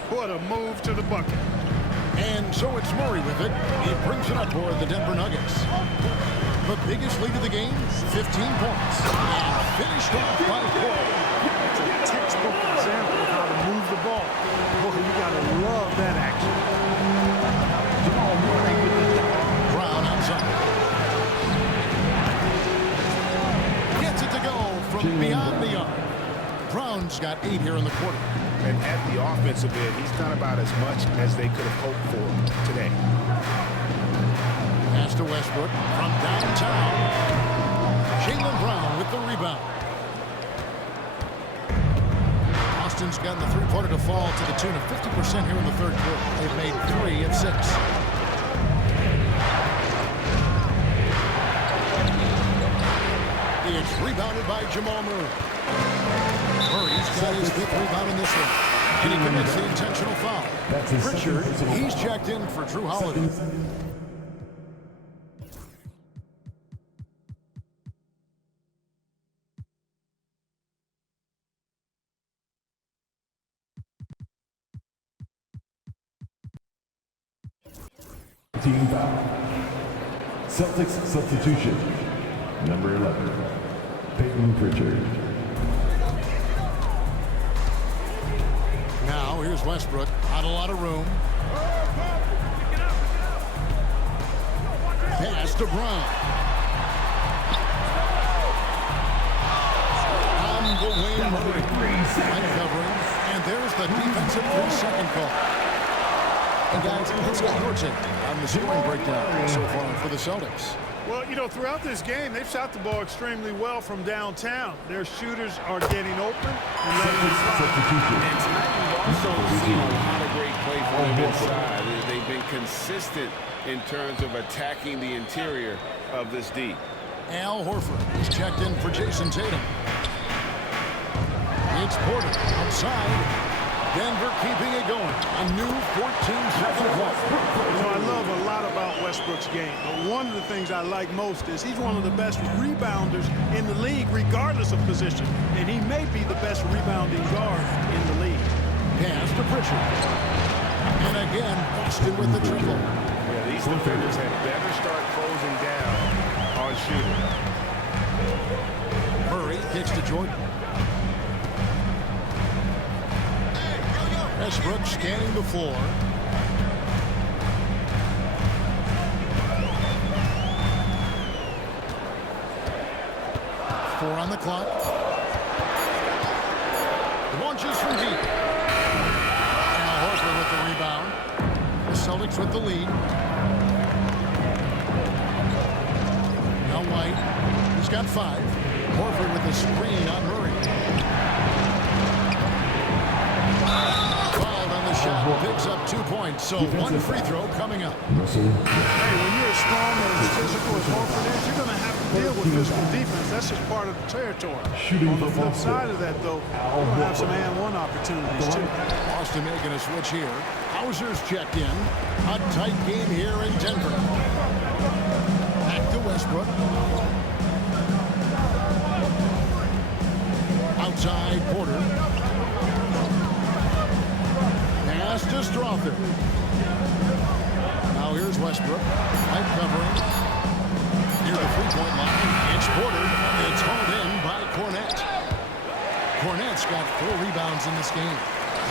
What a move to the bucket. And so it's Murray with it. He brings it up for the Denver Nuggets. The biggest lead of the game, 15 points. And finished off by Porter. It's a textbook example of how to move the ball. Boy, you gotta love that action. Brown outside. Gets it to go from beyond the arc. Brown's got 8 here in the quarter. And at the offensive end, he's done about as much as they could have hoped for today. Pass to Westbrook from downtown. Jaylen Brown with the rebound. Austin's gotten the three-pointer to fall to the tune of 50% here in the third quarter. They've made 3 of 6. It's rebounded by Jamal Murray. Murray's got his 5th rebound in this one. And he commits the intentional foul. Pritchard, he's checked in for Drew Holiday. Team foul. Celtics substitution. Number 11, Peyton Pritchard. Now here's Westbrook. Not a lot of room. Pass to Brown. On the wing, Murray. Light covering. And there's the defensive 3-second call. And guys, let's get your take on the scoring breakdown so far for the Celtics. Well, you know, throughout this game, they've shot the ball extremely well from downtown. Their shooters are getting open and letting it fly. And tonight we've also seen a lot of great play from them inside. They've been consistent in terms of attacking the interior of this D. Al Horford is checked in for Jason Tatum. It's Porter outside. Denver keeping it going. A new 14-second clock. You know, I love a lot about Westbrook's game, but one of the things I like most is he's one of the best rebounders in the league, regardless of position. And he may be the best rebounding guard in the league. Pass to Pritchard. And again, Boston with the triple. Yeah, these defenders had better start closing down on shooting. Murray kicks to Jordan. Westbrook scanning the floor. 4 on the clock. Launches from deep. Now Horford with the rebound. The Celtics with the lead. Now White. He's got 5. Horford with the screen on Murray. Shot picks up 2 points, so 1 free throw coming up. Hey, when you're as strong and as physical as Horford is, you're going to have to deal with physical defense. That's just part of the territory. On the flip side of that, though, you're going to have some and-one opportunities, too. Boston making a switch here. Hauser's checked in. A tight game here in Denver. Back to Westbrook. Outside Porter. Pass to Strother. Now here's Westbrook. White covering. Near the three-point line. It's Porter. It's hauled in by Cornette. Cornette's got 4 rebounds in this game.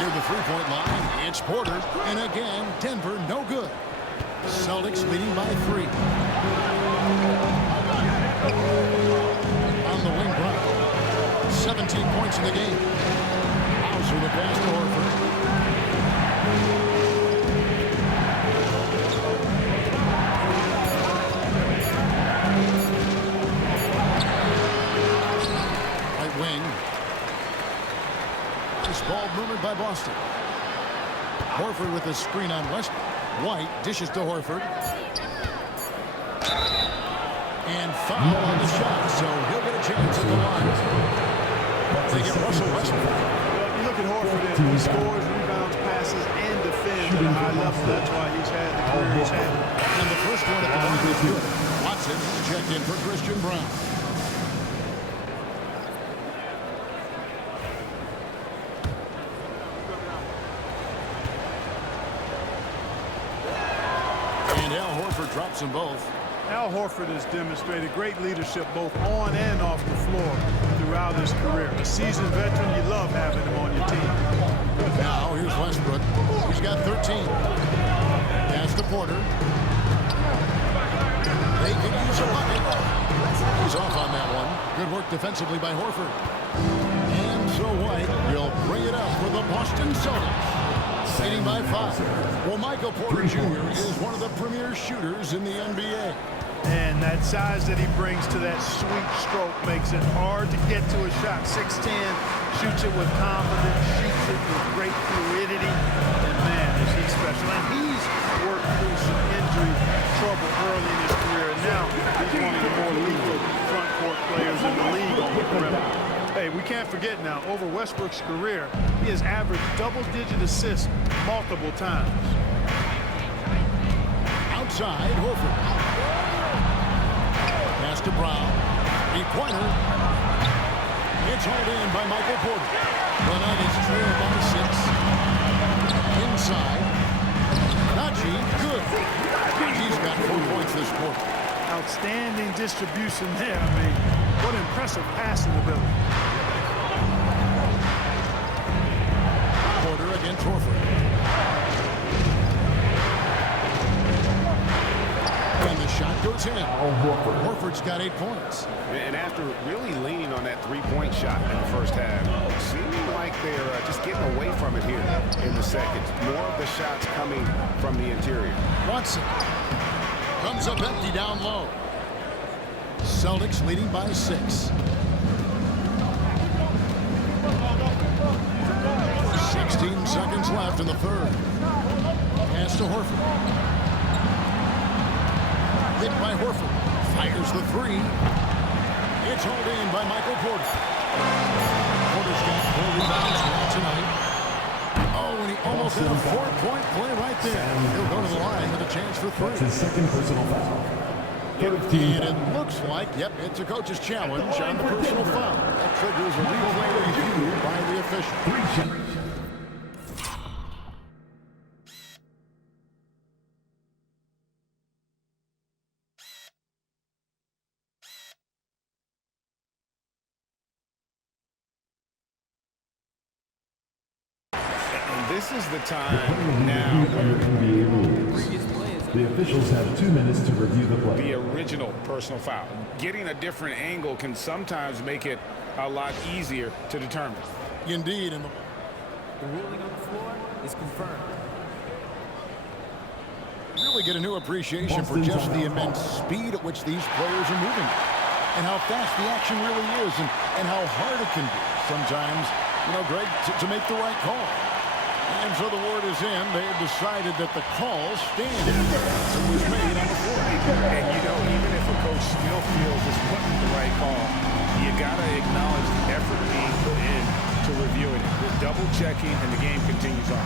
Near the three-point line. It's Porter. And again, Denver no good. Celtics leading by 3. On the wing, Brown. 17 points in the game. Hauser the pass to Horford. Right wing. This ball murmured by Boston. Horford with a screen on Westbrook. White dishes to Horford. And foul on the shot, so he'll get a chance at the line. They get Russell Westbrook. Well, you look at Horford, he scores, rebounds, passes, and defends at a high level. That's why he's had the career he's had. And the first one at the line is good. Watson checked in for Christian Brown. And Al Horford drops them both. Al Horford has demonstrated great leadership both on and off the floor throughout his career. A seasoned veteran, you love having him on your team. Now here's Westbrook. He's got 13. Pass to Porter. They could use a bucket. He's off on that one. Good work defensively by Horford. And so White will bring it up for the Boston Celtics. Leading by 5. Well, Michael Porter Jr. is one of the premier shooters in the NBA. And that size that he brings to that sweet stroke makes it hard to get to a shot. 6'10", shoots it with confidence, shoots it with great fluidity. And man, is he special. And he's worked through some injury trouble early in his career. And now he's one of the more lethal front court players in the league on the perimeter. Hey, we can't forget now, over Westbrook's career, he has averaged double-digit assists multiple times. Outside, Horford. Pass to Brown. Three-pointer. It's hauled in by Michael Porter. The Nuggets trail by 6. Inside. Najee, good. Najee's got 4 points this quarter. Outstanding distribution there. I mean, what impressive passing ability. Porter against Horford. And the shot goes in. Horford's got 8 points. And after really leaning on that three-point shot in the first half, seeming like they're just getting away from it here in the second. More of the shots coming from the interior. Watson comes up empty down low. Celtics leading by 6. 16 seconds left in the third. Pass to Horford. Hit by Horford. Fires the 3. It's hauled in by Michael Porter. Porter's got 4 rebounds tonight. Oh, and he almost had a 4-point play right there. He'll go to the line with a chance for 3. That's his second personal foul. And it looks like, yep, it's a coach's challenge on the personal foul. That triggers a replay review by the official. And this is the time now. NBA rules. The officials have 2 minutes to review the play. The original personal foul. Getting a different angle can sometimes make it a lot easier to determine. Indeed. And the ruling on the floor is confirmed. Really get a new appreciation for just the immense speed at which these players are moving. And how fast the action really is and how hard it can be sometimes, Greg, to make the right call. And so the word is in. They have decided that the call standing was made on the floor. And even if a coach still feels this wasn't the right call, you got to acknowledge the effort being put in to reviewing it. The double checking and the game continues on.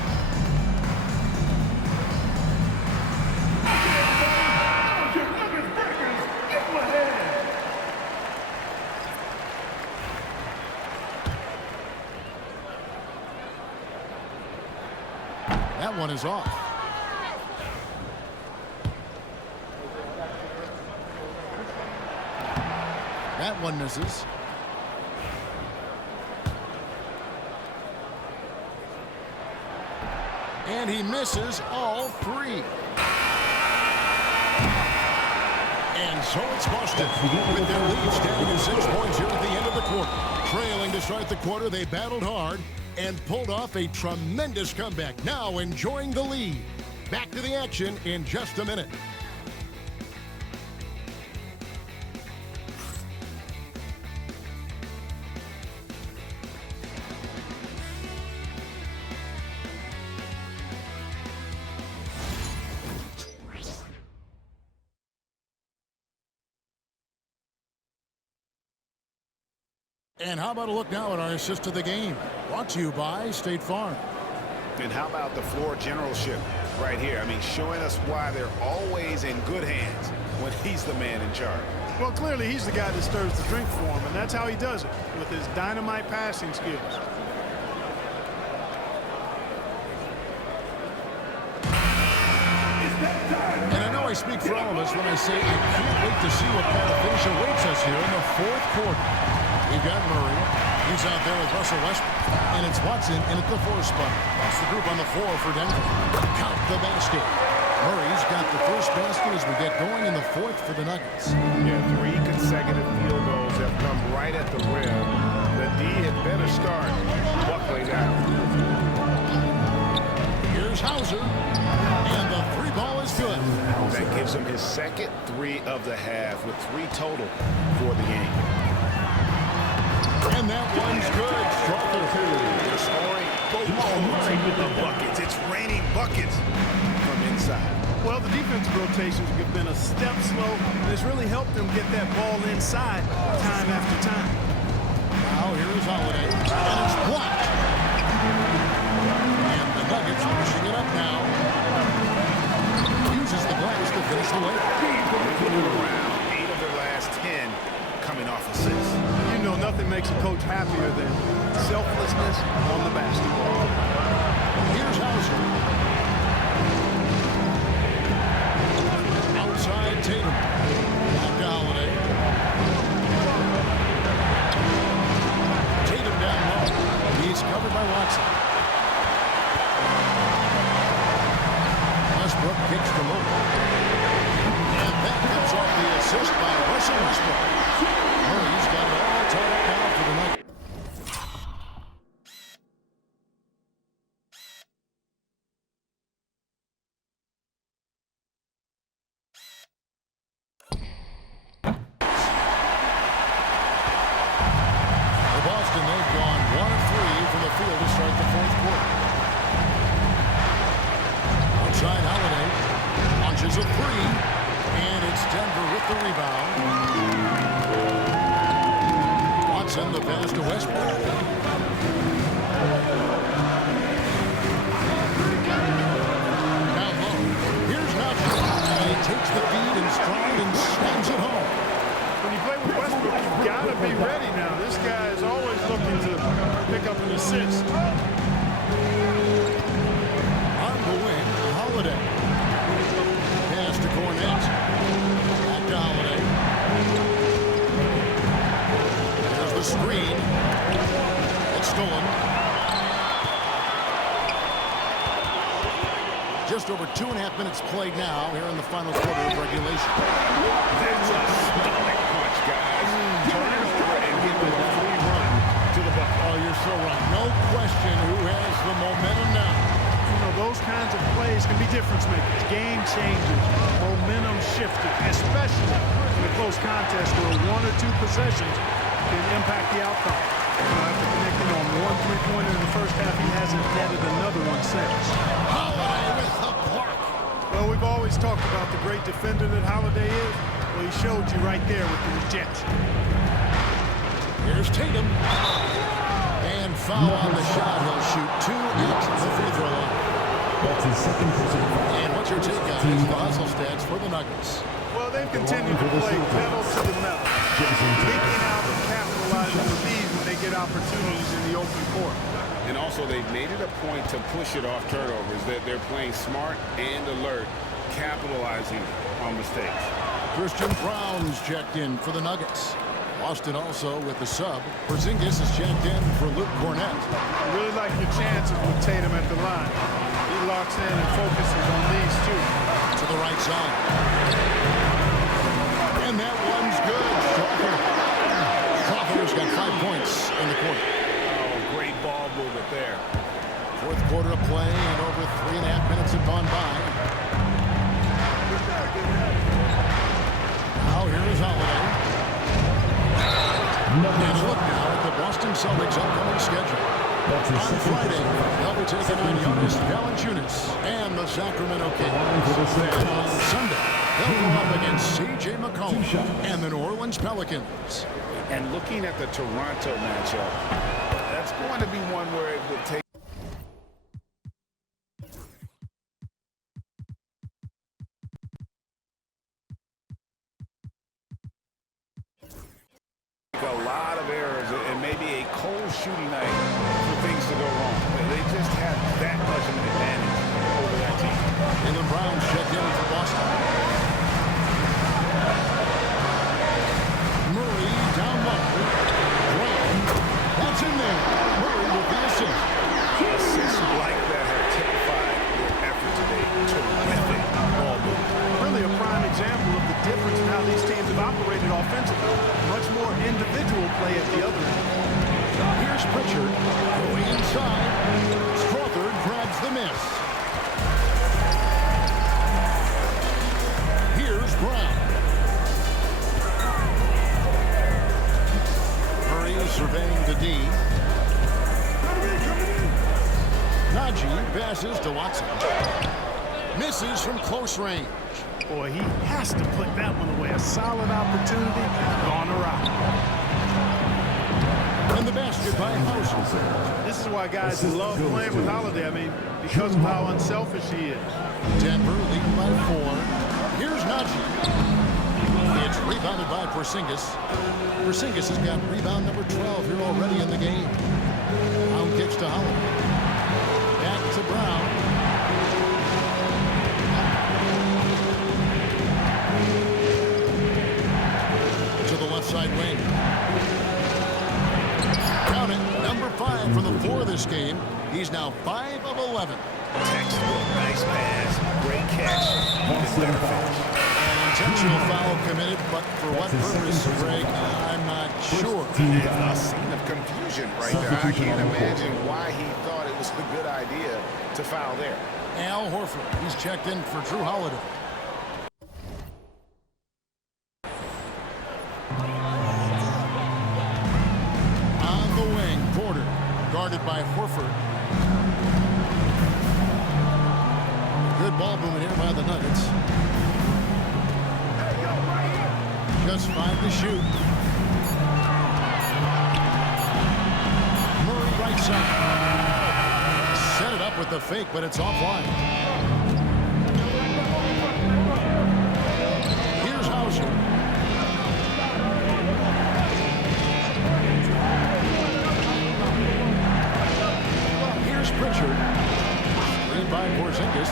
one is off. That one misses. And he misses all three. And so it's Boston with their lead standing at 6 points here at the end of the quarter. Trailing to start the quarter, they battled hard and pulled off a tremendous comeback. Now enjoying the lead. Back to the action in just a minute. And how about a look now at our assist of the game? Brought to you by State Farm. And how about the floor generalship right here? I mean, showing us why they're always in good hands when he's the man in charge. Well, clearly he's the guy that stirs the drink for him, and that's how he does it, with his dynamite passing skills. And I know I speak for all of us when I say I can't wait to see what kind of finish awaits us here in the fourth quarter. We've got Murray. He's out there with Russell Westbrook. And it's Watson in at the 4 spot. That's the group on the floor for Denver. Count the basket. Murray's got the first basket as we get going in the fourth for the Nuggets. Yeah, 3 consecutive field goals have come right at the rim. The D had better start buckling out. Here's Hauser. And the 3 ball is good. That gives him his second 3 of the half with 3 total for the game. And that one's good. Struggle They're scoring both with the buckets. It's raining buckets from inside. Well, the defensive rotations have been a step slow, and it's really helped them get that ball inside time after time. Now here's Holiday. And it's blocked. And the Nuggets pushing it up now. Uses the glass to finish the layup. Around 8 of their last 10 coming off assists. You know, nothing makes a coach happier than selflessness on the basketball. Here's Hauser. Outside Tatum. Back to Holiday. Tatum down low. He's covered by Watson. Westbrook kicks the low. And that comes off the assist by Russell Westbrook. Murray's got it all tied up now for the Nuggets. For Boston, they've gone 1 of 3 from the field to start the fourth quarter. Outside Holiday launches a 3, and it's Denver with the rebound. Watson, the pass to Westbrook. Down low. Here's Malcolm. And he takes the feed in stride and slams it home. When you play with Westbrook, you've got to be ready now. This guy is always looking to pick up an assist. On the wing, Holiday. Pass to Cornette. Back to Holiday. There's the screen. It's stolen. Just over 2.5 minutes played now here in the final quarter of regulation. That's a stomach punch, guys. Turn it over and give them a free run to the bucket. Oh, you're so right. No question who has the momentum now. You know, those kinds of plays can be difference makers, game changers, momentum shifting, especially in a close contest where 1 or 2 possessions can impact the outcome. After connecting on 1 3-pointer in the first half, he hasn't netted another one since. Holiday with the block. Well, we've always talked about the great defender that Holiday is. Well, he showed you right there with the rejection. Here's Tatum. And foul on the shot. He'll shoot 2 at the free throw line. That's his second personal foul. And what's your take on the hustle stats for the Nuggets? Well, they've continued to play pedal to the metal. Leaking out and capitalizing the lead when they can't get opportunities in the open court. And also, they've made it a point to push it off turnovers. They're playing smart and alert, capitalizing on mistakes. Christian Brown's checked in for the Nuggets. Boston also with the sub. Porzingis is checked in for Luke Cornett. I really like your chances with Tatum at the line. He locks in and focuses on these two. To the right side. And that one's good. Crawford's got 5 points in the quarter. Oh, great ball movement there. Fourth quarter of play, and over 3.5 minutes have gone by. Now here is Holiday. And look now at the Boston Celtics' upcoming schedule. On Friday, they'll be taking on Jonas Valanciunas and the Sacramento Kings. And on Sunday, they'll go up against C.J. McCollum and the New Orleans Pelicans. And looking at the Toronto matchup, that's going to be one where it would take a lot of errors and maybe a cold shooting night for things to go wrong. They just have that much of an advantage over that team. And the Browns checked in for Boston. Murray down low. Brown. That's in there. Murray with the assist. Assists like that have typified their effort today. Terrific ball movement. Really a prime example of the difference in how these teams have operated offensively. Much more individual play at the other end. Here's Pritchard going inside. Struthers grabs the miss. Here's Brown. Murray is surveying the D. Najee passes to Watson. Misses from close range. Boy, he has to put that one away. A solid opportunity gone around. And the basket by Hauser. This is why guys love playing with Holiday. I mean, because of how unselfish he is. Denver leading by 4. Here's Najee. It's rebounded by Porzingis. Porzingis has got rebound number 12 here already in the game. Brown kicks to Holiday. Back to Brown. Side wing. Count it, number 5 for the floor this game. He's now 5 of 11. Textbook, nice pass, great catch, even better finish. An intentional foul committed, but for what purpose, Greg, I'm not sure. A scene of confusion right there. I can't imagine why he thought it was a good idea to foul there. Al Horford, he's checked in for Drew Holiday. Guarded by Horford. Good ball movement here by the Nuggets. Just 5 to shoot. Murray right side. Set it up with the fake, but it's offline. Here's Hauser. Pritchard, screened by Porzingis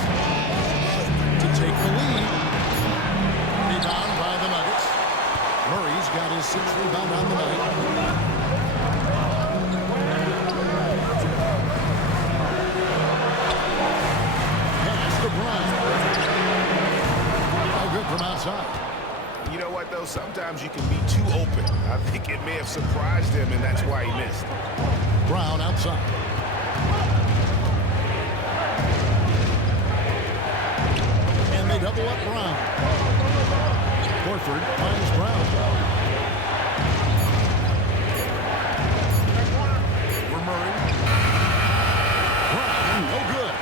to take the lead. Rebound by the Nuggets. Murray's got his 6th rebound on the night. Pass to Brown. All good from outside. You know what, though? Sometimes you can be too open. I think it may have surprised him, and that's why he missed. Brown outside. They double up Brown. Horford finds Brown. For Murray. Brown, no good.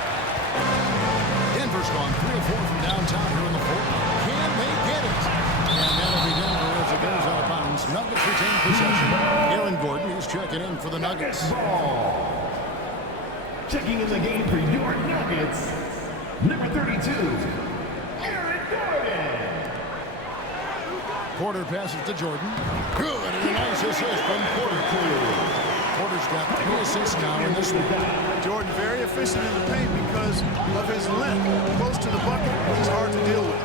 Denver's gone 3 of 4 from downtown here in the fourth. Can they get it? And that'll be Denver as it goes out of bounds. Nuggets retain possession. Aaron Gordon is checking in for the Nuggets. Checking in the game for your Nuggets, number 32. Porter passes to Jordan. Good, and a nice assist from Porter. Porter's got 3 assists now in this one. Jordan very efficient in the paint because of his length. Close to the bucket, he's hard to deal with.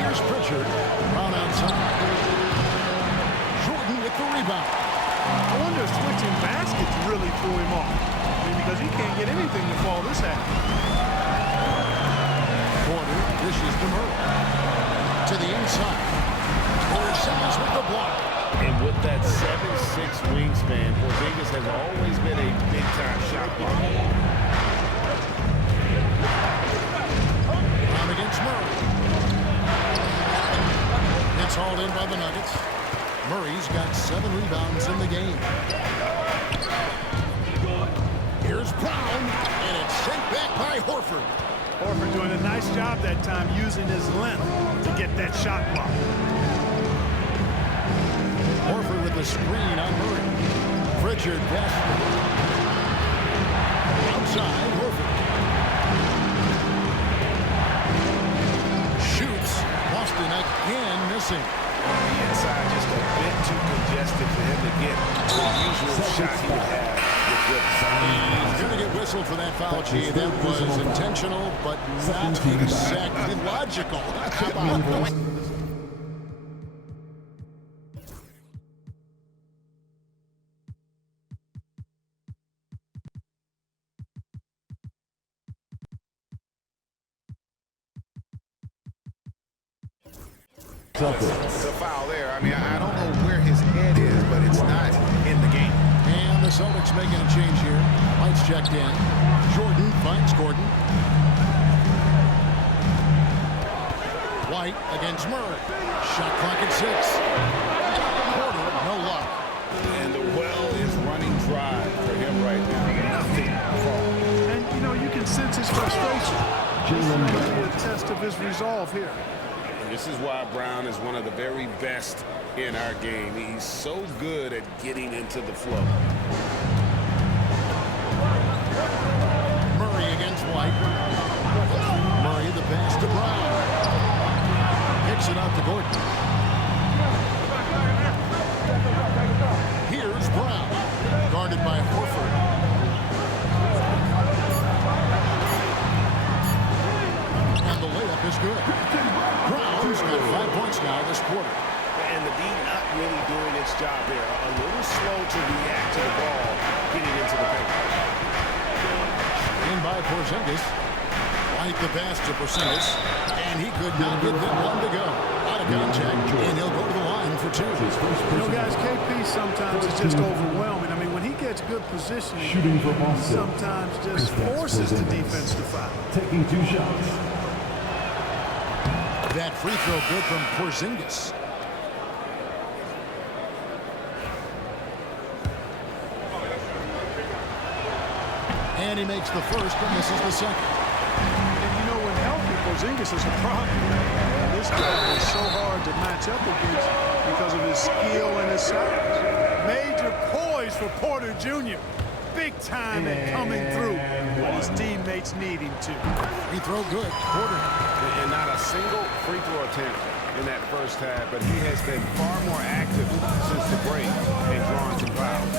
Here's Pritchard. Brown outside. Jordan with the rebound. I wonder if switching baskets really threw him off. I mean, because he can't get anything to fall this half. Porter dishes to Murray. To the inside. Porzingis with the block. And with that 7'6" wingspan, Porzingis has always been a big-time shot blocker. Brown against Murray. It's hauled in by the Nuggets. Murray's got 7 rebounds in the game. Here's Brown, and it's sent back by Horford. Horford doing a nice job that time using his length to get that shot block. Horford with the screen on Murray. Pritchard pass. Outside, Horford. Shoots. Boston again missing. The inside just a bit too congested for him to get the usual shot he would have with good. He's going to get whistled for that foul, G. That was intentional, but not exactly logical. How about It's a foul there. I mean, I don't know where his head is, but it's not in the game. And the Celtics making a change here. White's checked in. Jordan finds Gordon. White against Murray. Shot clock at 6. Porter, no luck. And the well is running dry for him right now. Nothing falling. And, you know, you can sense his frustration. This is going to be a test of his resolve here. This is why Brown is one of the very best in our game. He's so good at getting into the flow. Murray against White. Murray the pass to Brown. Kicks it out to Gordon. Here's Brown. Guarded by Horford. And the layup is good. Brown's got 5 points now this quarter. And the D not really doing its job there. A little slow to react to the ball getting into the paint. In by Porzingis. White the pass to Porzingis. And he could not get that one to go. Out of contact. And he'll go to the line for 2. You know, guys, KP sometimes is just overwhelming. I mean, when he gets good positioning, Shooting for he sometimes just forces the defense to foul. Taking 2 shots. That free throw good from Porzingis. And he makes the first and misses the second. And you know, when healthy, Porzingis is a problem. And this guy is so hard to match up against because of his skill and his size. Major poise for Porter Jr. Big time at coming through when his teammates need him to. Free throw good. Porter. And not a single free throw attempt in that first half, but he has been far more active since the break and drawing some fouls.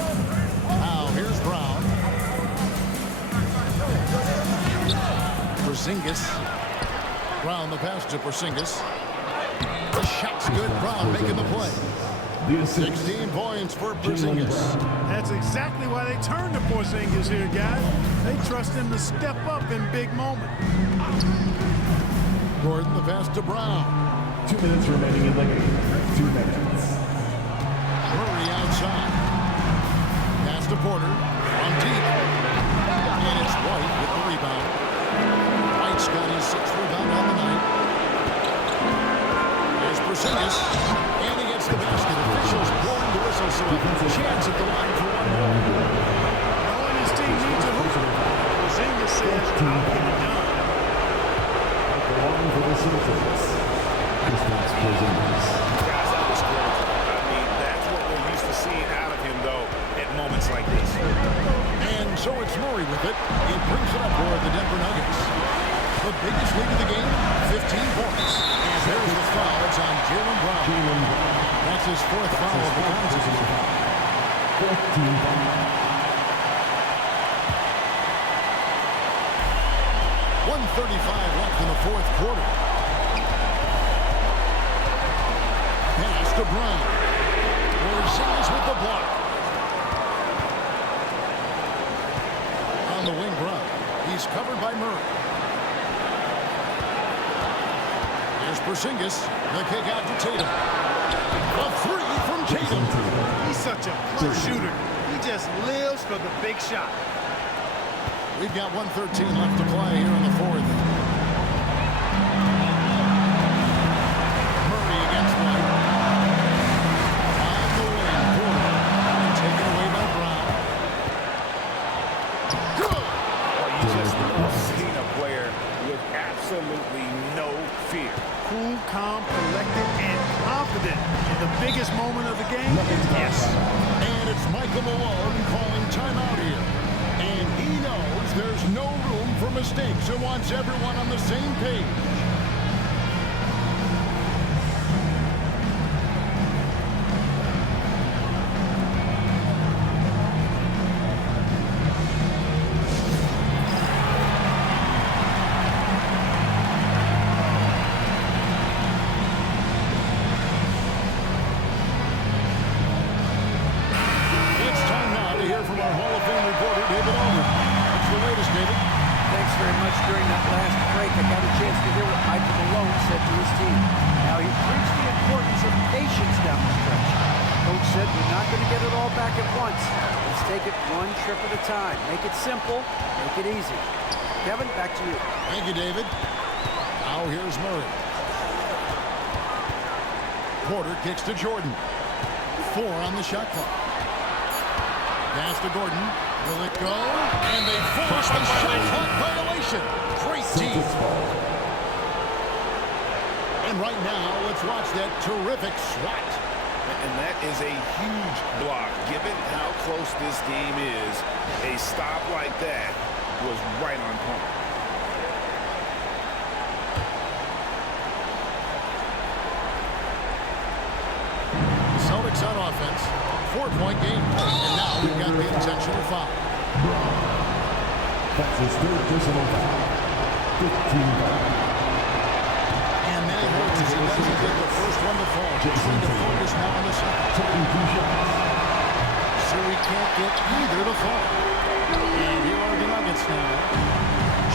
Now here's Brown. Porzingis. Brown the pass to Porzingis. The shot's good. Brown making the play. 16 points for Porzingis. That's exactly why they turn to Porzingis here, guys. They trust him to step up in big moments. Gordon the pass to Brown. 2 minutes remaining in the game. 2 minutes. Murray outside. Pass to Porter. On deep. And it's White with the rebound. White's got his 6th rebound on the night. There's Porzingis. And he gets the basket. Officials blowing the whistle, so a chance at the line for one more. Knowing his team needs a hooper, Porzingis says, I'll get it done. For the Celtics. Kristaps Porzingis. Guys, that was critical. I mean, that's what we're used to seeing out of him, though, at moments like this. And so it's Murray with it. He brings it up for the Denver Nuggets. The biggest lead of the game, 15 points. And there's the foul. It's on Jaylen Brown. That's his 4th foul of the game. 1:35 left in the fourth quarter. Pass to Brown. Porzingis with the block. On the wing, Brown. He's covered by Murray. Here's Porzingis. The kick out to Tatum. A three from Tatum. He's such a clutch shooter. He just lives for the big shot. We've got 1:13 left to play here in the fourth. Murray against White. On the wing, Porter. And taken away by Brown. Good! Oh, you just love seeing a player with absolutely no fear. Cool, calm, collected, and confident in the biggest moment of the game. Yes. And it's Michael Malone calling timeout here. And he knows there's no room for mistakes and wants everyone on the same page. It's time now to hear from our Hall of Fame reporter, David Aldridge. What's the latest, David? Thanks very much. During that last break, I got a chance to hear what Michael Malone said to his team. Now, he preached the importance of patience down the stretch. Coach said, we're not going to get it all back at once. Let's take it one trip at a time. Make it simple. Make it easy. Kevin, back to you. Thank you, David. Now here's Murray. Porter kicks to Jordan. 4 on the shot clock. Pass to Gordon. Will it go? And they force the shot clock violation. Great team. And right now, let's watch that terrific swat. And that is a huge block. Given how close this game is, a stop like that was right on point. Celtics on offense. 4-point game. And now we've got the intentional foul. That's his third personal foul. 15. And that hurts as he doesn't get the first one to fall. Just trying to focus now on the second. Taking 2 shots. So we can't get either to fall. And here are the Nuggets now.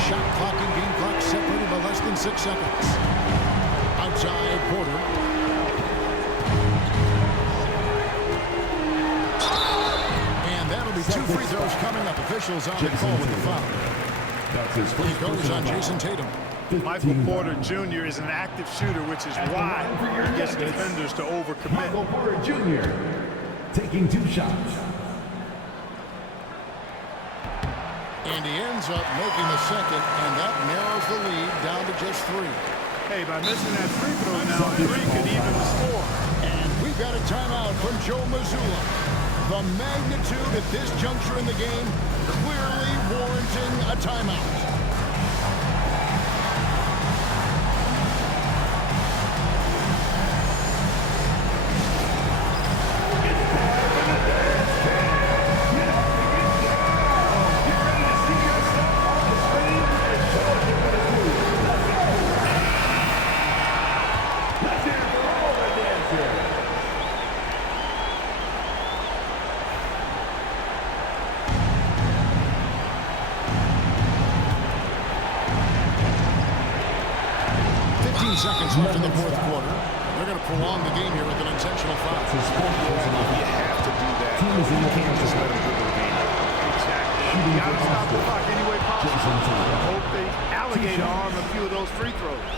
Shot clock and game clock separated by less than 6 seconds. Outside Porter. And that'll be 2 free throws coming up. Officials on the call with the foul. That's his first He goes on Jason Tatum. Michael Porter Jr. is an active shooter, which is why he gets defenders to overcommit. Michael Porter Jr. taking 2 shots. And he ends up making the second, and that narrows the lead down to just 3. Hey, by missing that free throw now, 3 could even the score. And we've got a timeout from Joe Mazzulla. The magnitude at this juncture in the game clearly warranting a timeout. Seconds left in the fourth quarter. They're going to prolong the game here with an intentional foul. You have to do that. You can't just let them dribble the game. Exactly. You got to stop the clock any way possible. I hope they alligator arm a few of those free throws.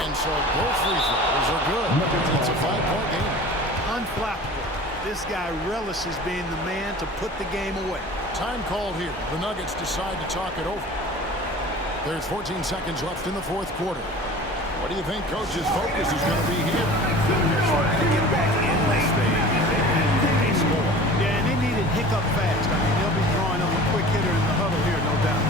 And so both free throws are good. It's a 5-point game. Unflappable. This guy relishes being the man to put the game away. Time called here. The Nuggets decide to talk it over. There's 14 seconds left in the fourth quarter. What do you think Coach's focus is going to be here? Get back in this thing. They score. Yeah, and they need it hiccup fast. I mean, they'll be drawing up a quick hitter in the huddle here, no doubt.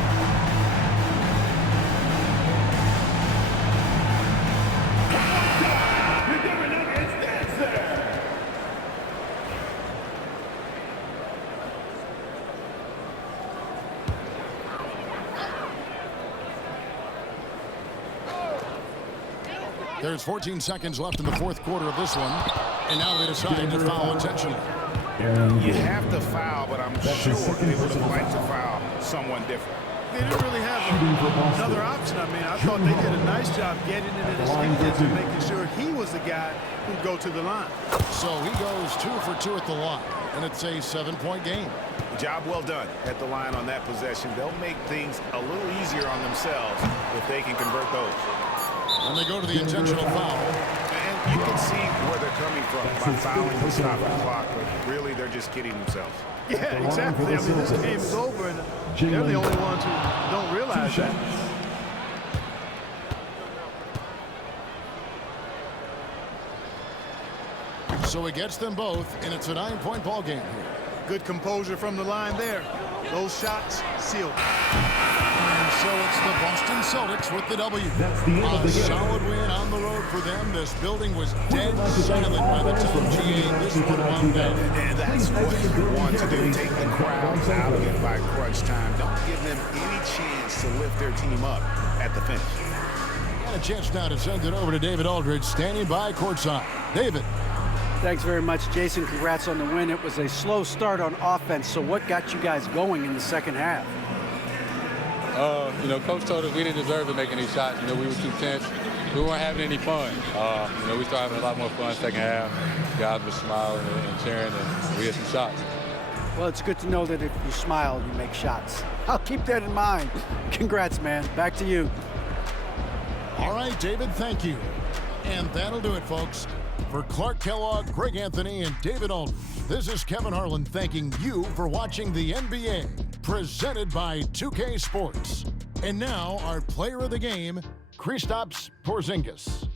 There's 14 seconds left in the fourth quarter of this one. And now they decide to foul intentionally. You have to foul, but I'm sure they would have liked to foul someone different. They didn't really have another option. I mean, I thought they did a nice job getting it in his hands and making sure he was the guy who'd go to the line. So he goes 2 for 2 at the line, and it's a 7-point game. Job well done at the line on that possession. They'll make things a little easier on themselves if they can convert those. And they go to the intentional foul. And you can see where they're coming from by fouling to stop the clock, but really they're just kidding themselves. Yeah, exactly. I mean, this game is over, and they're the only ones who don't realize that. So he gets them both, and it's a 9-point ball game here. Good composure from the line there. Those shots sealed. And so it's the Boston Celtics with the W. A solid win on the road for them. This building was dead silent by the time GA this one wound down. And that's what you want to do. Take the crowd out of it by crunch time. Don't give them any chance to lift their team up at the finish. Got a chance now to send it over to David Aldridge, standing by courtside. David. Thanks very much, Jason. Congrats on the win. It was a slow start on offense, so what got you guys going in the second half? You know, Coach told us we didn't deserve to make any shots. You know, we were too tense. We weren't having any fun. You know, we started having a lot more fun second half. Guys were smiling and cheering, and we had some shots. Well, it's good to know that if you smile, you make shots. I'll keep that in mind. Congrats, man. Back to you. All right, David, thank you. And that'll do it, folks. For Clark Kellogg, Greg Anthony, and David Aldridge, this is Kevin Harlan thanking you for watching the NBA, presented by 2K Sports. And now, our player of the game, Kristaps Porzingis.